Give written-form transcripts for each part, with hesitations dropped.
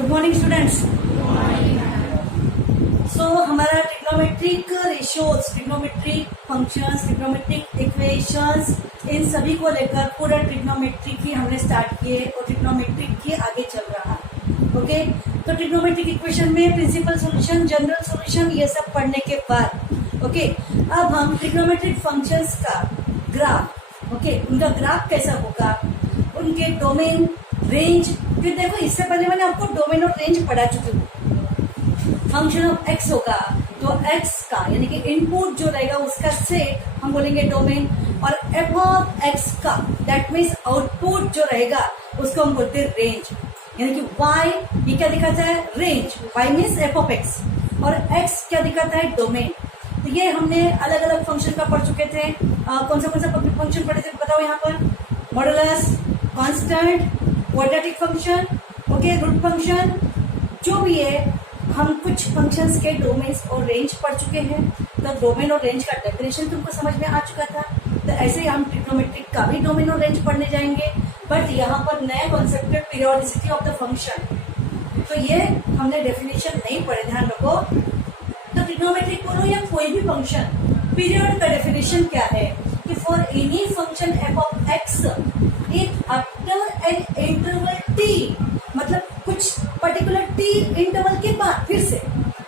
Good morning students. So हमारा trigonometric ratios, trigonometric functions, trigonometric equations, इन सभी को लेकर पूरा ट्रिग्नोमेट्रिक ही हमने स्टार्ट किए और ट्रिग्नोमेट्रिक ही आगे चल रहा है। ओके, तो ट्रिग्नोमेट्रिक इक्वेशन में प्रिंसिपल सॉल्यूशन, जनरल सॉल्यूशन, ये सब पढ़ने के बाद ओके अब हम ट्रिग्नोमेट्रिक फंक्शंस का ग्राफ, उनका ग्राफ कैसा होगा, उनके डोमेन, रेंज। फिर देखो, इससे पहले मैंने आपको डोमेन और रेंज पढ़ा चुकी हूँ। फंक्शन ऑफ एक्स होगा तो एक्स का यानी कि इनपुट जो रहेगा उसका सेट हम बोलेंगे डोमेन, और एफ ऑफ एक्स का दैट मीन्स आउटपुट जो रहेगा उसको हम बोलते हैं रेंज। यानी कि वाई ये क्या दिखाता है, range, y means f of x, और एक्स क्या दिखाता है, डोमेन। तो ये हमने अलग अलग फंक्शन का पढ़ चुके थे। कौन सा फंक्शन पढ़े थे बताओ यहाँ पर, modulus, constant, quadratic function, okay, root function, जो भी है हम कुछ फंक्शंस के डोमेन्स और रेंज पढ़ चुके हैं। तो डोमेन और रेंज का डेफिनेशन तुमको समझ में आ चुका था। तो ऐसे ही हम ट्रिग्नोमेट्रिक का भी डोमेन और रेंज पढ़ने जाएंगे, बट यहाँ पर नया कॉन्सेप्ट है पीरियोडिसिटी ऑफ द फंक्शन। तो ये हमने डेफिनेशन नहीं पढ़े, ध्यान रखो। तो ट्रिग्नोमेट्रिक बोलो या कोई भी फंक्शन, पीरियड का डेफिनेशन क्या है कि for any function F of x if after an interval T, मतलब कुछ पर्टिकुलर टी इंटरवल के बाद, फिर से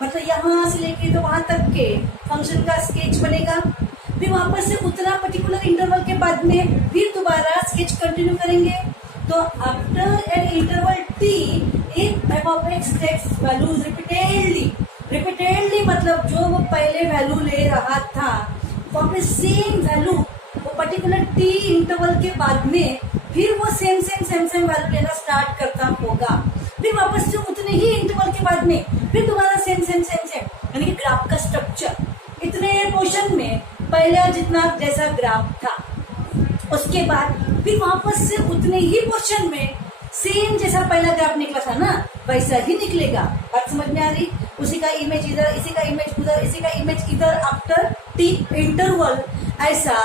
मतलब यहाँ से लेके तो वहां तक के फंक्शन का स्केच बनेगा, फिर वापस से उतना पर्टिकुलर इंटरवल के बाद में फिर दोबारा स्केच कंटिन्यू करेंगे। तो after an interval t if f of x takes values repeatedly मतलब जो वो पहले वैल्यू ले रहा था वापस सेम वैल्यू वो पर्टिकुलर टी इंटरवल के बाद में फिर वो सेम वैल्यू लेना स्टार्ट करता होगा, फिर वापस से उतने ही इंटरवल के बाद में फिर दोबारा सेम यानी कि ग्राफ का स्ट्रक्चर इतने पोर्शन में पहले जितना जैसा ग्राफ था उसके बाद फिर वापस से उतने ही पोर्शन में सेम जैसा पहला ग्राफ निकला था ना वैसा ही निकलेगा। बात समझ में आ रही? उसी का इमेज इधर, इसी का इमेज उधर, इसी का इमेज इधर आफ्टर टी इंटरवल। ऐसा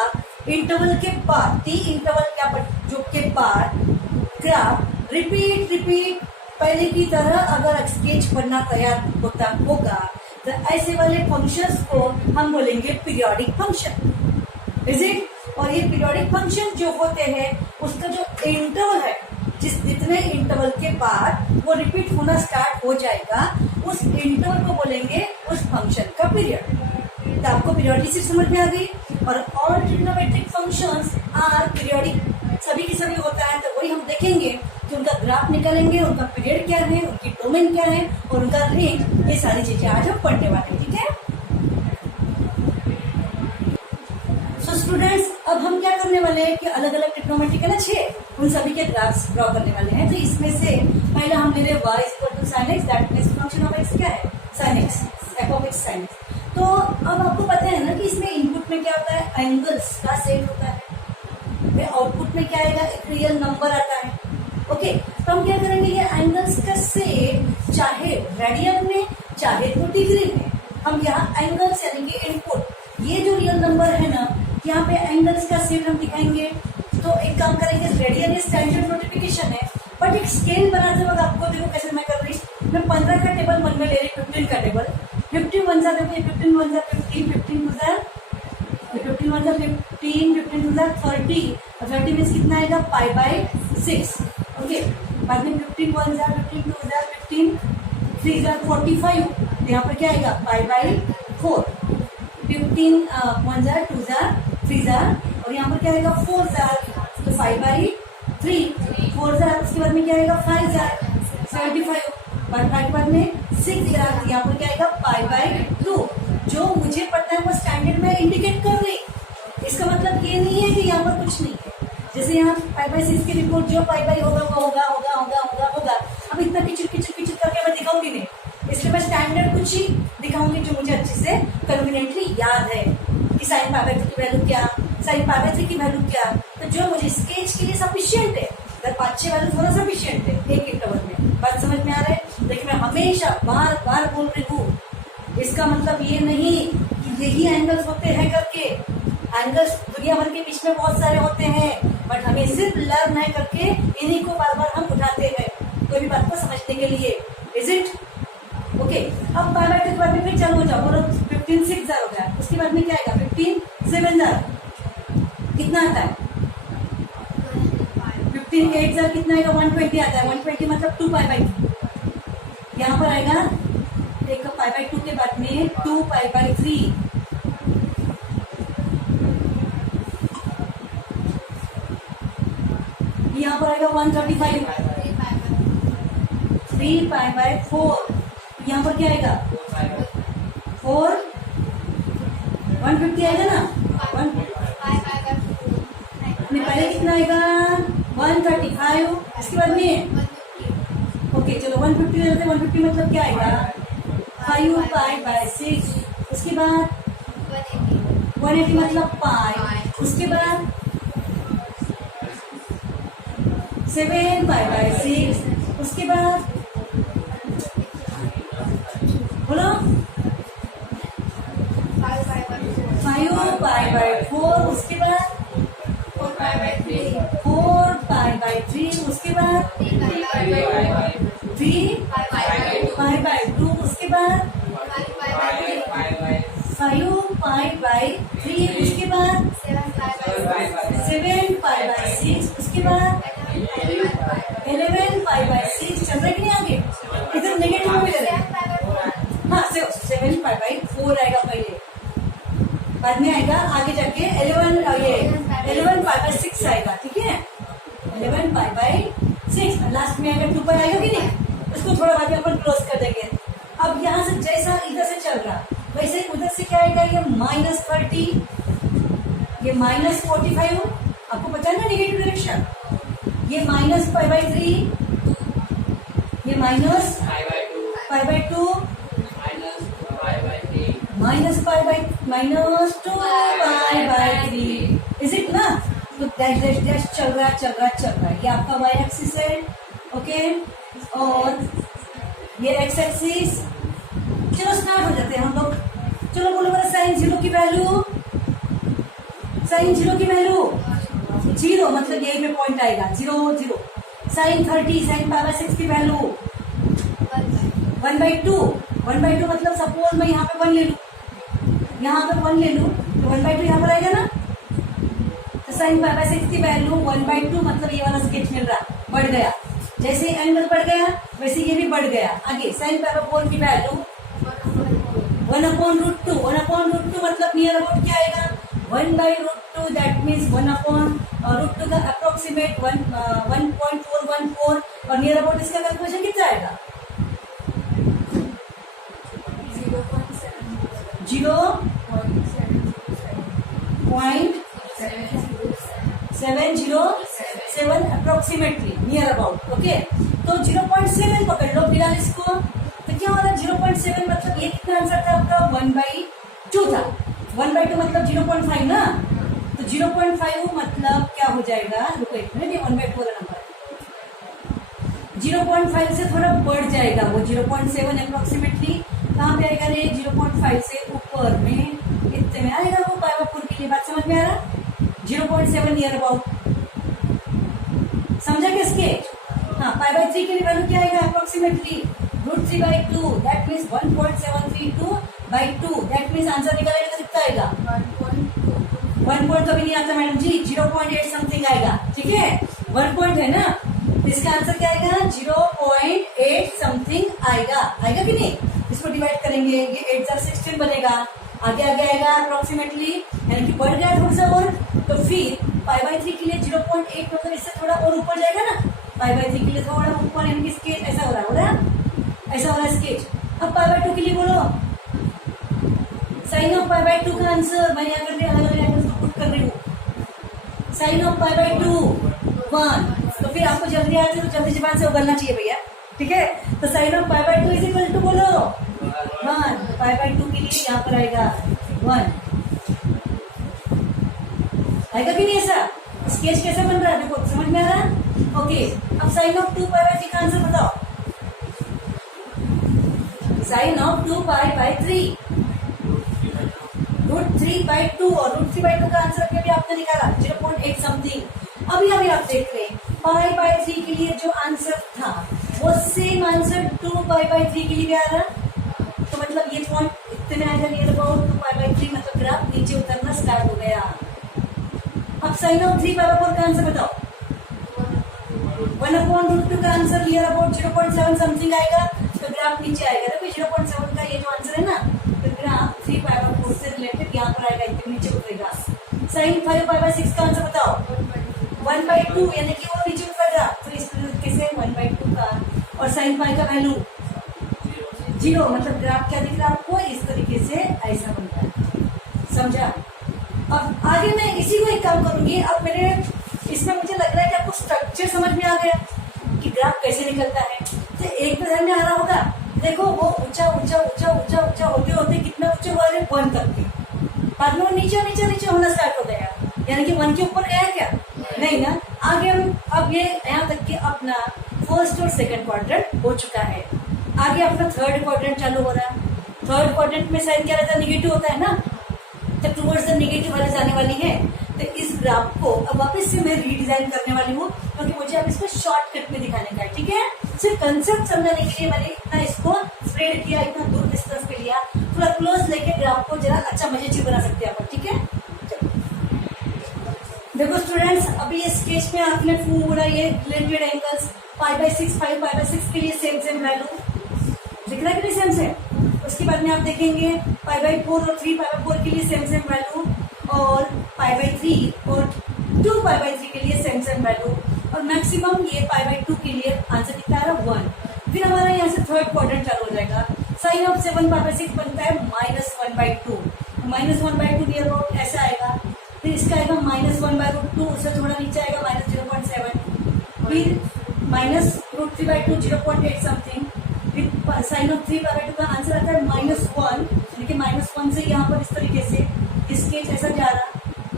इंटरवल के बाद, टी इंटरवल जो के बाद ग्राफ रिपीट पहले की तरह अगर स्केच बनना तैयार होता होगा तो ऐसे वाले फंक्शंस को हम बोलेंगे पीरियोडिक फंक्शन, इज इट? और ये पीरियोडिक फंक्शन जो होते हैं उसका जो इंटरवल है, जितने इंटरवल के बाद वो रिपीट होना स्टार्ट हो जाएगा, उस इंटरवल को बोलेंगे उस फंक्शन का पीरियड। तो आपको पीरियोडिसिटी समझ में आ गई। और all trigonometric functions are periodic, सभी की सभी होता है। तो वही हम देखेंगे कि उनका ग्राफ निकालेंगे, उनका पीरियड क्या है, उनकी डोमेन क्या है और उनका रेंज, ये सारी चीजें आज हम पढ़ने वाले हैं, ठीक है? स्टूडेंट्स, अब हम क्या करने वाले हैं कि अलग अलग ट्रिग्नोमेट्रिक है ना 6, उन सभी के ग्राफ्स ड्रॉ करने वाले हैं। तो इसमें से पहले हम ले रहे हैं y equal to sin x, that means function of x क्या है, sin x, f of x sin x। तो अब आपको पता है ना कि इसमें इनपुट में क्या होता है, एंगल्स का सेट होता है, आउटपुट में क्या आएगा, एक रियल नंबर आता है। ओके, तो हम क्या करेंगे, ये एंगल्स का सेट चाहे रेडियन में चाहे तो डिग्री में, हम यहाँ एंगल्स यानी कि इनपुट, ये जो रियल नंबर है ना यहाँ पे एंगल्स का सेट हम दिखाएंगे। तो एक काम करेंगे, रेडियन स्टैंडर्ड नोटिफिकेशन है, बट एक स्केल बनाते वक्त आपको देखो कैसे मैं कर रही, मैं 15 का टेबल मन में ले रही, 15 का टेबल, 15 वन जा देखो, 15 वन जा 15, 15 टू जा 15 वन जा 15, 15 टू जा 30, और 30 मीन्स कितना आएगा, पाई बाई 6। ओके, बाद में 15 वन जा 15 टू जा 15, 3 जा 45, यहाँ पर क्या आएगा, पाई बाई 4, 15 वन जा 2 जा 3 जा, और यहाँ पर क्या आएगा 4 जा, तो 5 बाई 3, 4 जा, उसके बाद में क्या आएगा 5 जा 75, के बाद में 6 जा, यहाँ पर क्या आएगा पाई बाई 2। जो मुझे पता है वो स्टैंडर्ड में इंडिकेट कर रही, इसका मतलब ये नहीं है कि यहाँ पर कुछ नहीं है। जैसे यहाँ पाई बाई 6 की रिपोर्ट जो पाई बाई होगा। अब इतना किचर करके मैं दिखाऊंगी नहीं, इसलिए मैं स्टैंडर्ड कुछ ही दिखाऊंगी जो मुझे अच्छे से कन्वीनियंटली याद है कि साइन पाई बाई 2 की वैल्यू क्या, साइन पाई बाई 3 की वैल्यू क्या। तो जो मुझे स्केच के लिए सफिशियंट है, अगर 5-6 वैल्यू थोड़ा सफिशियंट है एक इंटरवल में, बात समझ में आ रहा है? लेकिन मैं हमेशा बार बोल रही हूँ, इसका मतलब ये नहीं कि यही एंगल्स होते हैं करके, एंगल्स दुनिया भर के बीच में बहुत सारे होते हैं, बट हमें सिर्फ लर्न है करके इन्हीं को बार बार हम उठाते हैं कोई भी बात को समझने के लिए। Is it? ओके, अब पाई बाय 2 के बाद में फिर चालू हो जाओ, बोलो 15 6 हो गया, उसके बाद में क्या आएगा? 15 7 कितना आता है? 15 8 कितना आएगा? 120 आता है। 120 मतलब 2 पाई बाय 2 यहाँ पर आएगा। एक पाई बाय 2 के बाद में 2 पाई बाय 3, यहाँ पर आएगा 135। 3 पाई बाय 4, यहाँ पर क्या आएगा? 4 150 आएगा ना? पहले कितना आएगा? 135, इसके बाद में ओके चलो 150 ले लेते हैं। 150 मतलब क्या आएगा? 5 पाई बाय 6, उसके बाद 180 मतलब पाई, उसके बाद 7 पाई बाय 6, उसके बाद बोलो 5 पाई बाय 4, उसके बाद 4 पाई बाय 3, उसके बाद 3 पाई बाय 2, उसके बाद 5 पाई बाय 3, उसके बाद 7 पाई बाय 6, उसके बाद 11 पाई बाय 6। चल रहा है कि नहीं आगे? इधर नेगेटिव में ले रहे हैं। हाँ 7 पाई बाय 4 आएगा पहले, बाद में आएगा आगे जाके 11 पाई बाय 6 आएगा। ठीक है, 11 पाई बाय 6, लास्ट में आएगा 2 पाई आएगा कि नहीं? इसको थोड़ा बाद में अपन क्लोज कर देंगे। अब यहाँ से जैसा इधर से चल रहा वैसे उधर से क्या आएगा? ये -30, ये -45, आपको पता है ना नेगेटिव डायरेक्शन। ये माइनस पाई बाय 3, ये minus pi by 2, minus -2 pi by 3, is it ना? तो डैश डैश डैश चल रहा है। ये आपका वाई एक्सिस है, ओके, और ये एक्स एक्सिस। चलो स्टार्ट हो जाते हैं हम लोग। चलो बोलो मेरा साइन 0 की वैल्यू, साइन 0 की वैल्यू 0 मतलब यही पे पॉइंट आएगा 0 0। साइन 30, साइन पाई बाय 6 की वैल्यू 1/2। 1/2 मतलब सपोज मैं यहाँ पे 1 ले लूँ, यहाँ पे 1 ले लूँ तो 1/2 यहाँ पर आएगा ना? तो साइन पाई बाय 6 की वैल्यू 1/2 मतलब ये वाला स्केच मिल रहा, बढ़ गया। जैसे एंगल बढ़ गया वैसे ये भी बढ़ गया आगे। साइन पाई बाय 4 की वैल्यू 1/√2। 1/√2 मतलब नियर अबाउट क्या आएगा? 1/√2, दैट मीन्स 1/√2 का अप्रोक्सीमेट 1.414, और नियर अबाउट इसका कैलकुलेशन कितना आएगा? 0.707 अप्रोक्सीमेटली नियर अबाउट। ओके, तो 0.7 पकड़ लो फिलहाल इसको। तो क्या हो रहा है? 0.7 मतलब ये कितना आंसर था आपका? 1/2 था। 1/2 मतलब 0.5 ना? तो 0.5 मतलब क्या हो जाएगा? रुको एक मिनट, ये 1/2 वाला नंबर 0.5 से थोड़ा बढ़ जाएगा वो 0.7 अप्रोक्सीमेटली। कहाँ पे आएगा रे? 0.5 से ऊपर में इतने में आएगा वो पाई बाय 4 के लिए। बात समझ में आ रहा? 0.7 नियर अबाउट, समझा क्या स्केच? हाँ, पाई बाय 3 के लिए वैल्यू क्या आएगा? Approximately √3/2, that means 1.732/2, that means answer निकालेगा तो कितना आएगा? 1 पॉइंट तो भी नहीं आता मैडम जी, 0.8 समथिंग आएगा। ठीक है, 1 पॉइंट है ना, इसका आंसर क्या आएगा? 0.8 समथिंग आएगा। आएगा कि नहीं? इसको डिवाइड करेंगे, ये 8 × 16 बनेगा। आगे आएगा अप्रोक्सीमेटली, यानी कि बढ़ गया थोड़ा सा और। तो फिर पाई बाय 3 के लिए 0.8 मतलब इससे थोड़ा और ऊपर जाएगा ना? पाई बाय 3 के लिए थोड़ा ऊपर, यानी कि स्केच ऐसा हो रहा है, ऐसा हो रहा है स्केच। अब पाई बाय 2 के लिए बोलो साइन ऑफ पाई बाय 2 का आंसर मैं यहाँ कर अलग एंगल को पुट कर रही हूँ। साइन ऑफ पाई बाय 2 1, तो फिर आपको जल्दी आए तो जल्दी जबान से उगलना चाहिए भैया। ठीक है, तो sine of pi by 2 is equal to बोलो 1। पाई बाय 2 के लिए यहाँ पर आएगा 1, आएगा कि नहीं? ऐसा स्केच कैसे बन रहा है देखो, समझ में आ रहा है? ओके, अब साइन ऑफ 2 पाई बाय 3 का आंसर बताओ। साइन ऑफ 2 पाई बाय 3 √3/2, और √3/2 का आंसर अभी आपने निकाला 0.8 समथिंग। अभी आप देख रहे हैं पाई बाय 3 के लिए जो आंसर था वो सेम आंसर 2π/3 के लिए भी आ रहा, तो मतलब ये पॉइंट इतने में आएगा नियर अबाउट 2π/3, मतलब ग्राफ नीचे उतरना स्टार्ट हो गया। अब साइन ऑफ 3π/4 का आंसर बताओ। 1/√2 का आंसर नियर अबाउट 0.7 समथिंग आएगा, तो ग्राफ नीचे आएगा। देखो 0.7 का ये जो आंसर है ना, तो ग्राफ 3π/4 से रिलेटेड यहाँ पर आएगा, इतने नीचे उतरेगा। साइन 5π/6 का आंसर बताओ। 1/2 यानी कि वो नीचे उतरेगा, तो इस तरीके से 1/2 का, और साइन फाइव का वैल्यू 0, मतलब ग्राफ क्या दिख रहा है आपको, इस तरीके से ऐसा बनता है। समझा? अब आगे मैं इसी को एक काम करूंगी। अब मेरे इसमें मुझे लग रहा है कि आपको स्ट्रक्चर समझ में आ गया कि ग्राफ कैसे निकलता है। तो एक तो ध्यान में आ रहा होगा, देखो वो ऊंचा ऊंचा ऊंचा ऊंचा ऊंचा होते होते कितना ऊंचे हुआ है, 1 तक के, बाद में वो नीचे नीचे नीचे होना स्टार्ट हो गया, यानी कि 1 के ऊपर गया क्या, नहीं ना। आगे हम अब ये यहाँ तक के अपना फर्स्ट और सेकंड क्वाड्रेंट हो चुका है। आगे अपना थर्ड क्वाड्रेंट चालू हो रहा है। थर्ड क्वाड्रेंट में साइन क्या रहता है, निगेटिव होता है ना, तो टुवर्ड्स द निगेटिव वाले जाने वाली है। तो इस ग्राफ को अब वापस से मैं रीडिजाइन करने वाली हूँ, क्योंकि मुझे अब इसको शॉर्टकट में दिखाने का है, ठीक है। सिर्फ कंसेप्ट समझाने के लिए मैंने इतना इसको स्प्रेड किया, इतना दूर डिस्टेंस पे लिया, थोड़ा क्लोज लेके ग्राफ को जरा अच्छा मजेदार बना सकते हैं आप, ठीक है। देखो स्टूडेंट्स, अभी ये स्केच में आपने पूरा ये रिलेटेड एंगल्स π/6 5π/6 के लिए सेम वैल्यू दिख रहा है कि नहीं, सेम सेम। उसके बाद में आप देखेंगे π/4 और 3π/4 के लिए सेम वैल्यू, और π/3 और 2π/3 के लिए सेम वैल्यू, और मैक्सिमम ये π/2 के लिए आंसर कितना आ रहा है, 1। फिर हमारा यहाँ से थर्ड क्वाड्रेंट चालू हो जाएगा। साइन ऑफ 7π/6 बनता है -1/2, -1/2 नियर अबाउट ऐसा आएगा। फिर इसका आएगा -1/√2, उससे थोड़ा नीचे आएगा -0.7, फिर -√3/2 0.8 समथिंग। फिर साइन ऑफ 3π/2 का आंसर आता है -1, यानी कि -1 से यहाँ पर इस तरीके से स्केच ऐसा जा रहा,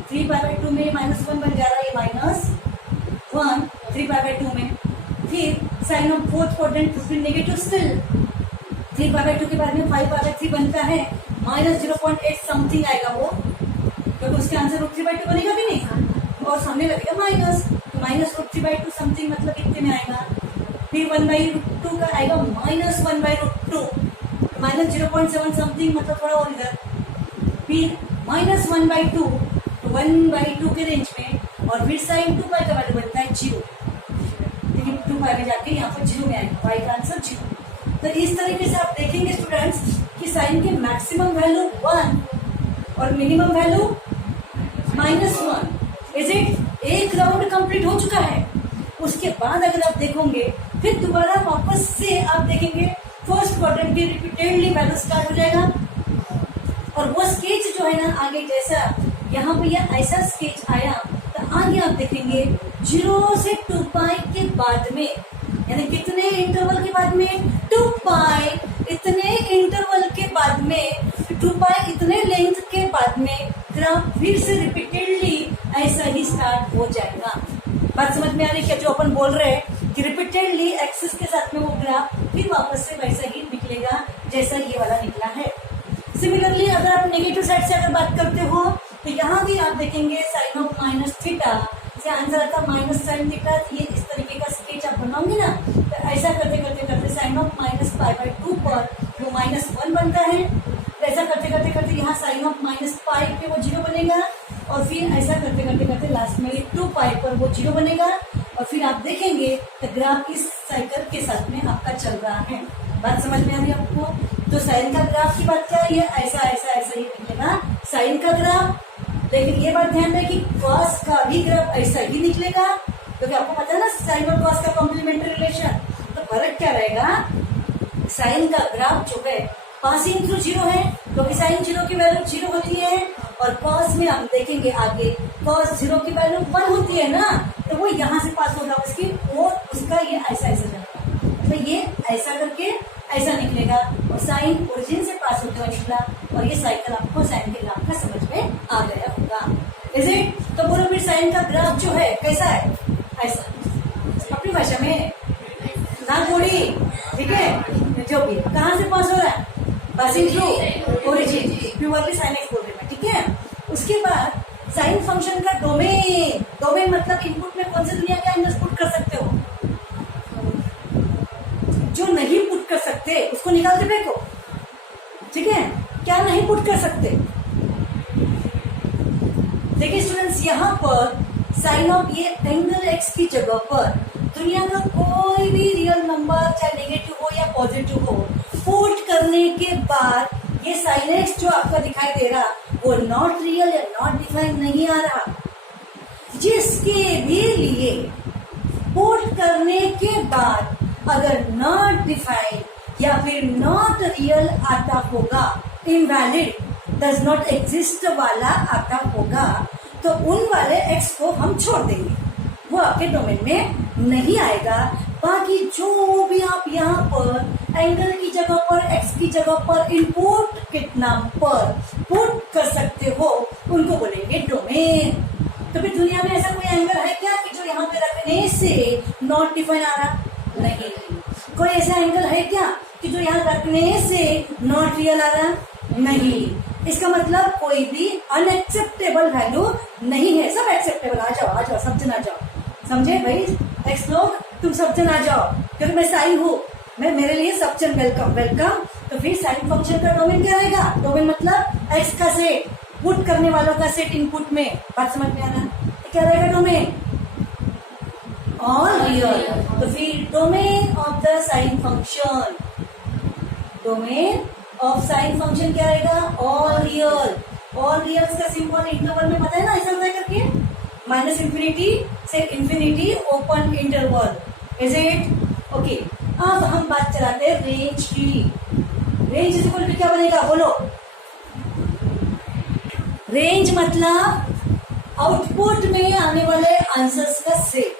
3π/2 में -1 बन जा रहा है, ये -1 3π/2 में। फिर साइन ऑफ फोर्थ क्वाड्रेंट फिर नेगेटिव स्टिल, 3π/2 के बाद में 5π/3 बनता है, -0.8 समथिंग आएगा वो, क्योंकि उसके आंसर √3/2 बनेगा भी नहीं, और सामने लगेगा माइनस, तो -√3/2 समथिंग मतलब कितने में आएगा। फिर 1/√2 का आएगा -1/√2, -0.7 समथिंग मतलब थोड़ा और इधर। फिर -1/2, तो 1/2 के रेंज में, और फिर साइन 2π का वैल्यू बनता है 0, लेकिन 2π में जाके यहाँ पर 0 में आएगा, y का आंसर 0। तो इस तरीके से आप देखेंगे स्टूडेंट्स कि साइन के मैक्सिमम वैल्यू 1 और मिनिमम वैल्यू -1। Is it? एक राउंड कंप्लीट हो चुका है। उसके बाद अगर आप देखोगे, फिर दोबारा वापस से आप देखेंगे फर्स्ट क्वाड्रेंट की रिपीटेडली वैल्यू स्टार्ट हो जाएगा, और वो स्केच जो है ना आगे, जैसा यहाँ पे यह ऐसा स्केच आया, तो आगे आप देखेंगे 0 से 2π के बाद में, यानी कितने इंटरवल के बाद में, 2π, इतने इंटरवल के बाद में, 2π इतने लेंथ के बाद में ग्राफ फिर से रिपीटेडली ऐसा ही स्टार्ट हो जाएगा। बात समझ में आ रही है क्या, जो अपन बोल रहे हैं कि रिपीटेडली एक्सिस के साथ में वो ग्राफ फिर वापस से वैसा ही निकलेगा जैसा ये वाला निकला है। सिमिलरली अगर आप नेगेटिव साइड से अगर बात करते हो, तो यहाँ भी आप देखेंगे साइन ऑफ -θ से आंसर आता -sin θ। ये इस तरीके का स्केच आप बनाओगे ना, तो ऐसा करते करते करते साइन ऑफ -π/2 पर वो -1 बनता है, तो ऐसा करते करते करते यहाँ साइन ऑफ -π पे वो 0 बनेगा, और फिर ऐसा करते करते करते लास्ट में 2π पर वो 0 बनेगा, और फिर आप देखेंगे तो ग्राफ इस साइकिल के साथ में आपका चल रहा है। बात समझ में आ रही है आपको? तो साइन का ग्राफ की बात क्या है, ये ऐसा ऐसा ऐसा ही निकलेगा साइन का ग्राफ। लेकिन ये बात ध्यान रहे कि कॉस का भी ग्राफ ऐसा ही निकलेगा, क्योंकि आपको पता है ना साइन और कॉस का कॉम्प्लीमेंट्री रिलेशन। तो फर्क क्या रहेगा, साइन का ग्राफ जो है पासिंग थ्रू 0 है, क्योंकि साइन 0 की वैल्यू 0 होती है, और कॉस में हम देखेंगे आगे कॉस 0 की वैल्यू 1 होती है ना, तो वो यहाँ से पास होगा उसकी, और उसका ये ऐसा ऐसा जाएगा, तो ये ऐसा करके ऐसा निकलेगा, और साइन ओरिजिन से पास होते हुए निकला, और ये साइकिल आपको साइन के ग्राफ का समझ में आ गया होगा। Is it? तो बोलो फिर साइन का ग्राफ जो है कैसा है, ऐसा, अपनी भाषा में ना जोड़ी, ठीक है, जो भी कहाँ से पास हो रहा है, passing through origin, purely sine x बोल रहे हैं, ठीक है। उसके बाद साइन फंक्शन का डोमेन, डोमेन मतलब इनपुट में कौन से दुनिया के एंगल्स पुट कर सकते हो, जो नहीं सकते, उसको निकाल के फेंको, ठीक है। क्या नहीं पुट कर सकते? देखिए स्टूडेंट्स, यहाँ पर साइन ऑफ ये एंगल एक्स की जगह पर दुनिया का कोई भी रियल नंबर, चाहे नेगेटिव हो या पॉजिटिव हो, पुट करने के बाद ये साइन एक्स जो आपका दिखाई दे रहा वो नॉट रियल या नॉट डिफाइन नहीं आ रहा। जिसके भी लिए पुट करने के बाद अगर नॉट डिफाइन या फिर नॉट रियल आता होगा, इनवैलिड, डज नॉट एग्जिस्ट वाला आता होगा, तो उन वाले एक्स को हम छोड़ देंगे, वो आपके डोमेन में नहीं आएगा। बाकी जो भी आप यहाँ पर एंगल की जगह पर, एक्स की जगह पर इनपुट के नाम पर पुट कर सकते हो, उनको बोलेंगे डोमेन। तो फिर दुनिया में ऐसा कोई एंगल है क्या कि जो यहाँ पे रखने से नॉट डिफाइन आ रहा? नहीं। कोई ऐसा एंगल है क्या कि जो यहाँ रखने से नॉट रियल आ रहा? नहीं। इसका मतलब कोई भी अनएक्सेप्टेबल वैल्यू नहीं है, सब एक्सेप्टेबल। आ जाओ सब जन आ जाओ, समझे भाई? एक्स लोग तुम सब जन आ जाओ, क्योंकि मैं साइन हूँ, मैं मेरे लिए सब जन वेलकम वेलकम। तो फिर साइन फंक्शन का डोमेन क्या रहेगा? डोमेन मतलब एक्स का सेट, पुट करने वालों का सेट इनपुट में। बात समझ में आना? क्या रहेगा डोमेन? All real. तो फिर domain of the sine function, domain of sine function क्या रहेगा? All real. ऑल रियल का सिंपल इंटरवल में पता है ना, ऐसा होता है करके, माइनस इंफिनिटी से infinity open interval, is it? Okay, अब हम बात चलाते हैं रेंज की। रेंज इज इक्वल टू क्या बनेगा? बोलो। रेंज मतलब आउटपुट में आने वाले आंसर्स का सेट।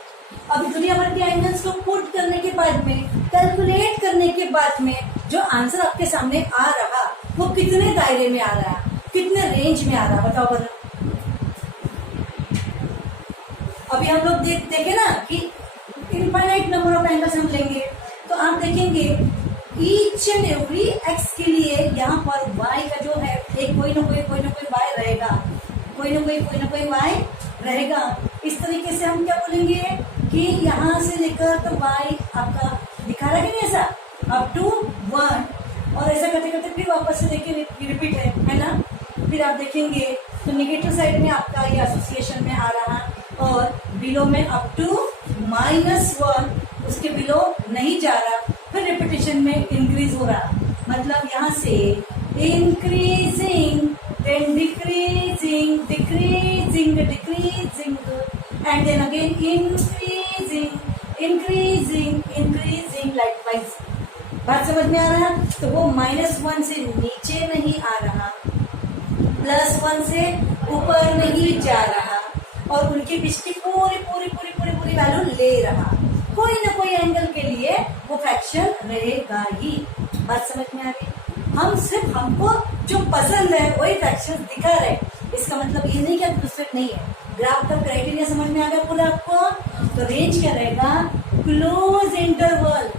अभी दुनिया भर के एंगल्स को पुट करने के बाद में, कैलकुलेट करने के बाद में जो आंसर आपके सामने आ रहा वो कितने दायरे में आ रहा, कितने रेंज में आ रहा, बताओ बताओ। अभी हम लोग देखे ना कि इनफाइनाइट नंबर ऑफ एंगल्स हम लेंगे, तो आप देखेंगे ईच एंड एवरी एक्स के लिए यहाँ पर वाई का जो है एक कोई ना कोई वाई रहेगा, कोई ना कोई वाई रहेगा। इस तरीके से हम क्या बोलेंगे कि यहाँ से लेकर तो वाई आपका दिखा रहा है कि नहीं, ऐसा अप टू 1, और ऐसा करते करते फिर वापस से देखिए रिपीट है ना। फिर आप देखेंगे तो नेगेटिव साइड में आपका ये एसोसिएशन में आ रहा, और बिलो में अप टू -1, उसके बिलो नहीं जा रहा, फिर रिपीटेशन में इंक्रीज हो रहा, मतलब यहाँ से increasing, then decreasing, decreasing, decreasing, and then again increasing, increasing, increasing likewise. बात समझ में आ रहा है? तो वो -1 से नीचे नहीं आ रहा, +1 से ऊपर नहीं जा रहा, और उनके बीच की पूरी वैल्यू ले रहा। कोई ना कोई एंगल के लिए वो फ्रैक्शन रहेगा ही। बात समझ में आ गई? हम सिर्फ हमको जो पसंद है वही फ्रैक्शन दिखा रहे, इसका मतलब ये नहीं कि दूसरे नहीं है। ग्राफ का क्राइटेरिया समझ में आ गया पूरा आपको? तो रेंज क्या रहेगा? क्लोज इंटरवल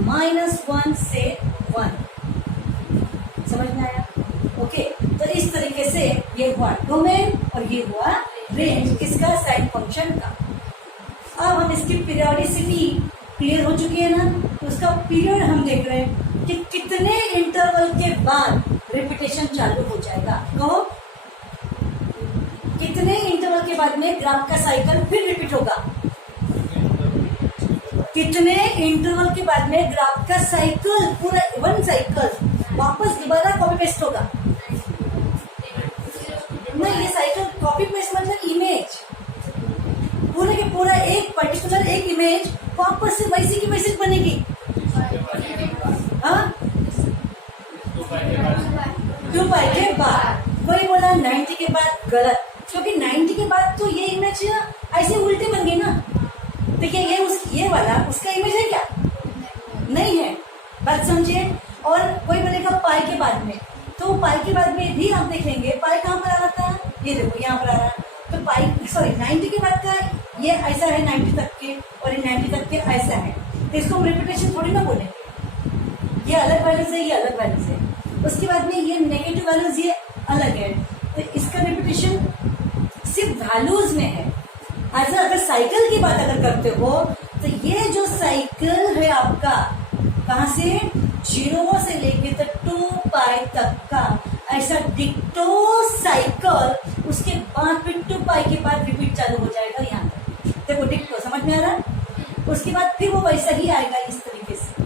-1 से 1। समझ में आया? ओके, तो इस तरीके से ये हुआ डोमेन और ये हुआ रेंज किसका? साइन फंक्शन का। अब हम इसकी पीरियोडिसिटी क्लियर हो चुकी है ना, तो उसका पीरियड हम देख रहे हैं कि कितने इंटरवल के बाद रिपीटेशन चालू हो जाएगा। कहो, कितने इंटरवल के बाद में ग्राफ का साइकिल फिर रिपीट होगा? कितने इंटरवल के बाद में ग्राफ का साइकिल, पूरा 1 साइकिल वापस दोबारा कॉपी पेस्ट होगा? नहीं, ये साइकिल कॉपी पेस्ट मतलब इमेज, पूरे के पूरा एक पर्टिकुलर एक इमेज वापस से वैसी की वैसी बनेगी। हाँ, 2π के बाद। कोई बोला 90 के बाद, गलत, क्योंकि 90 के बाद तो ये इमेज ऐसे उल्टे बन गई ना। देखिए ये वाला उसका इमेज है क्या? नहीं है। बात समझिए। और कोई बोलेगा पाई के बाद में, तो पाई के बाद में भी आप देखेंगे पाई कहाँ पर आ रहा था? ये देखो यहाँ पर आ रहा है। तो पाई 90 के बाद का ये ऐसा है 90 तक के, और ये 90 तक के ऐसा है, तो इसको हम रिपीटेशन थोड़ी ना बोलेंगे। ये अलग वैल्यूज है, ये अलग वैल्यूज है। उसके बाद में ये नेगेटिव वैल्यूज ये अलग है, तो इसका रिपीटेशन सिर्फ वैल्यूज में है। ऐसा अगर साइकिल की बात अगर करते हो, तो ये जो साइकिल है आपका, कहाँ से 0 से लेके तो 2π तक का ऐसा डिक्टो साइकिल उसके बाद फिर 2π के बाद रिपीट चालू हो जाएगा यहाँ तक। देखो डिक्टो समझ में आ रहा है। उसके बाद फिर वो वैसा ही आएगा इस तरीके से,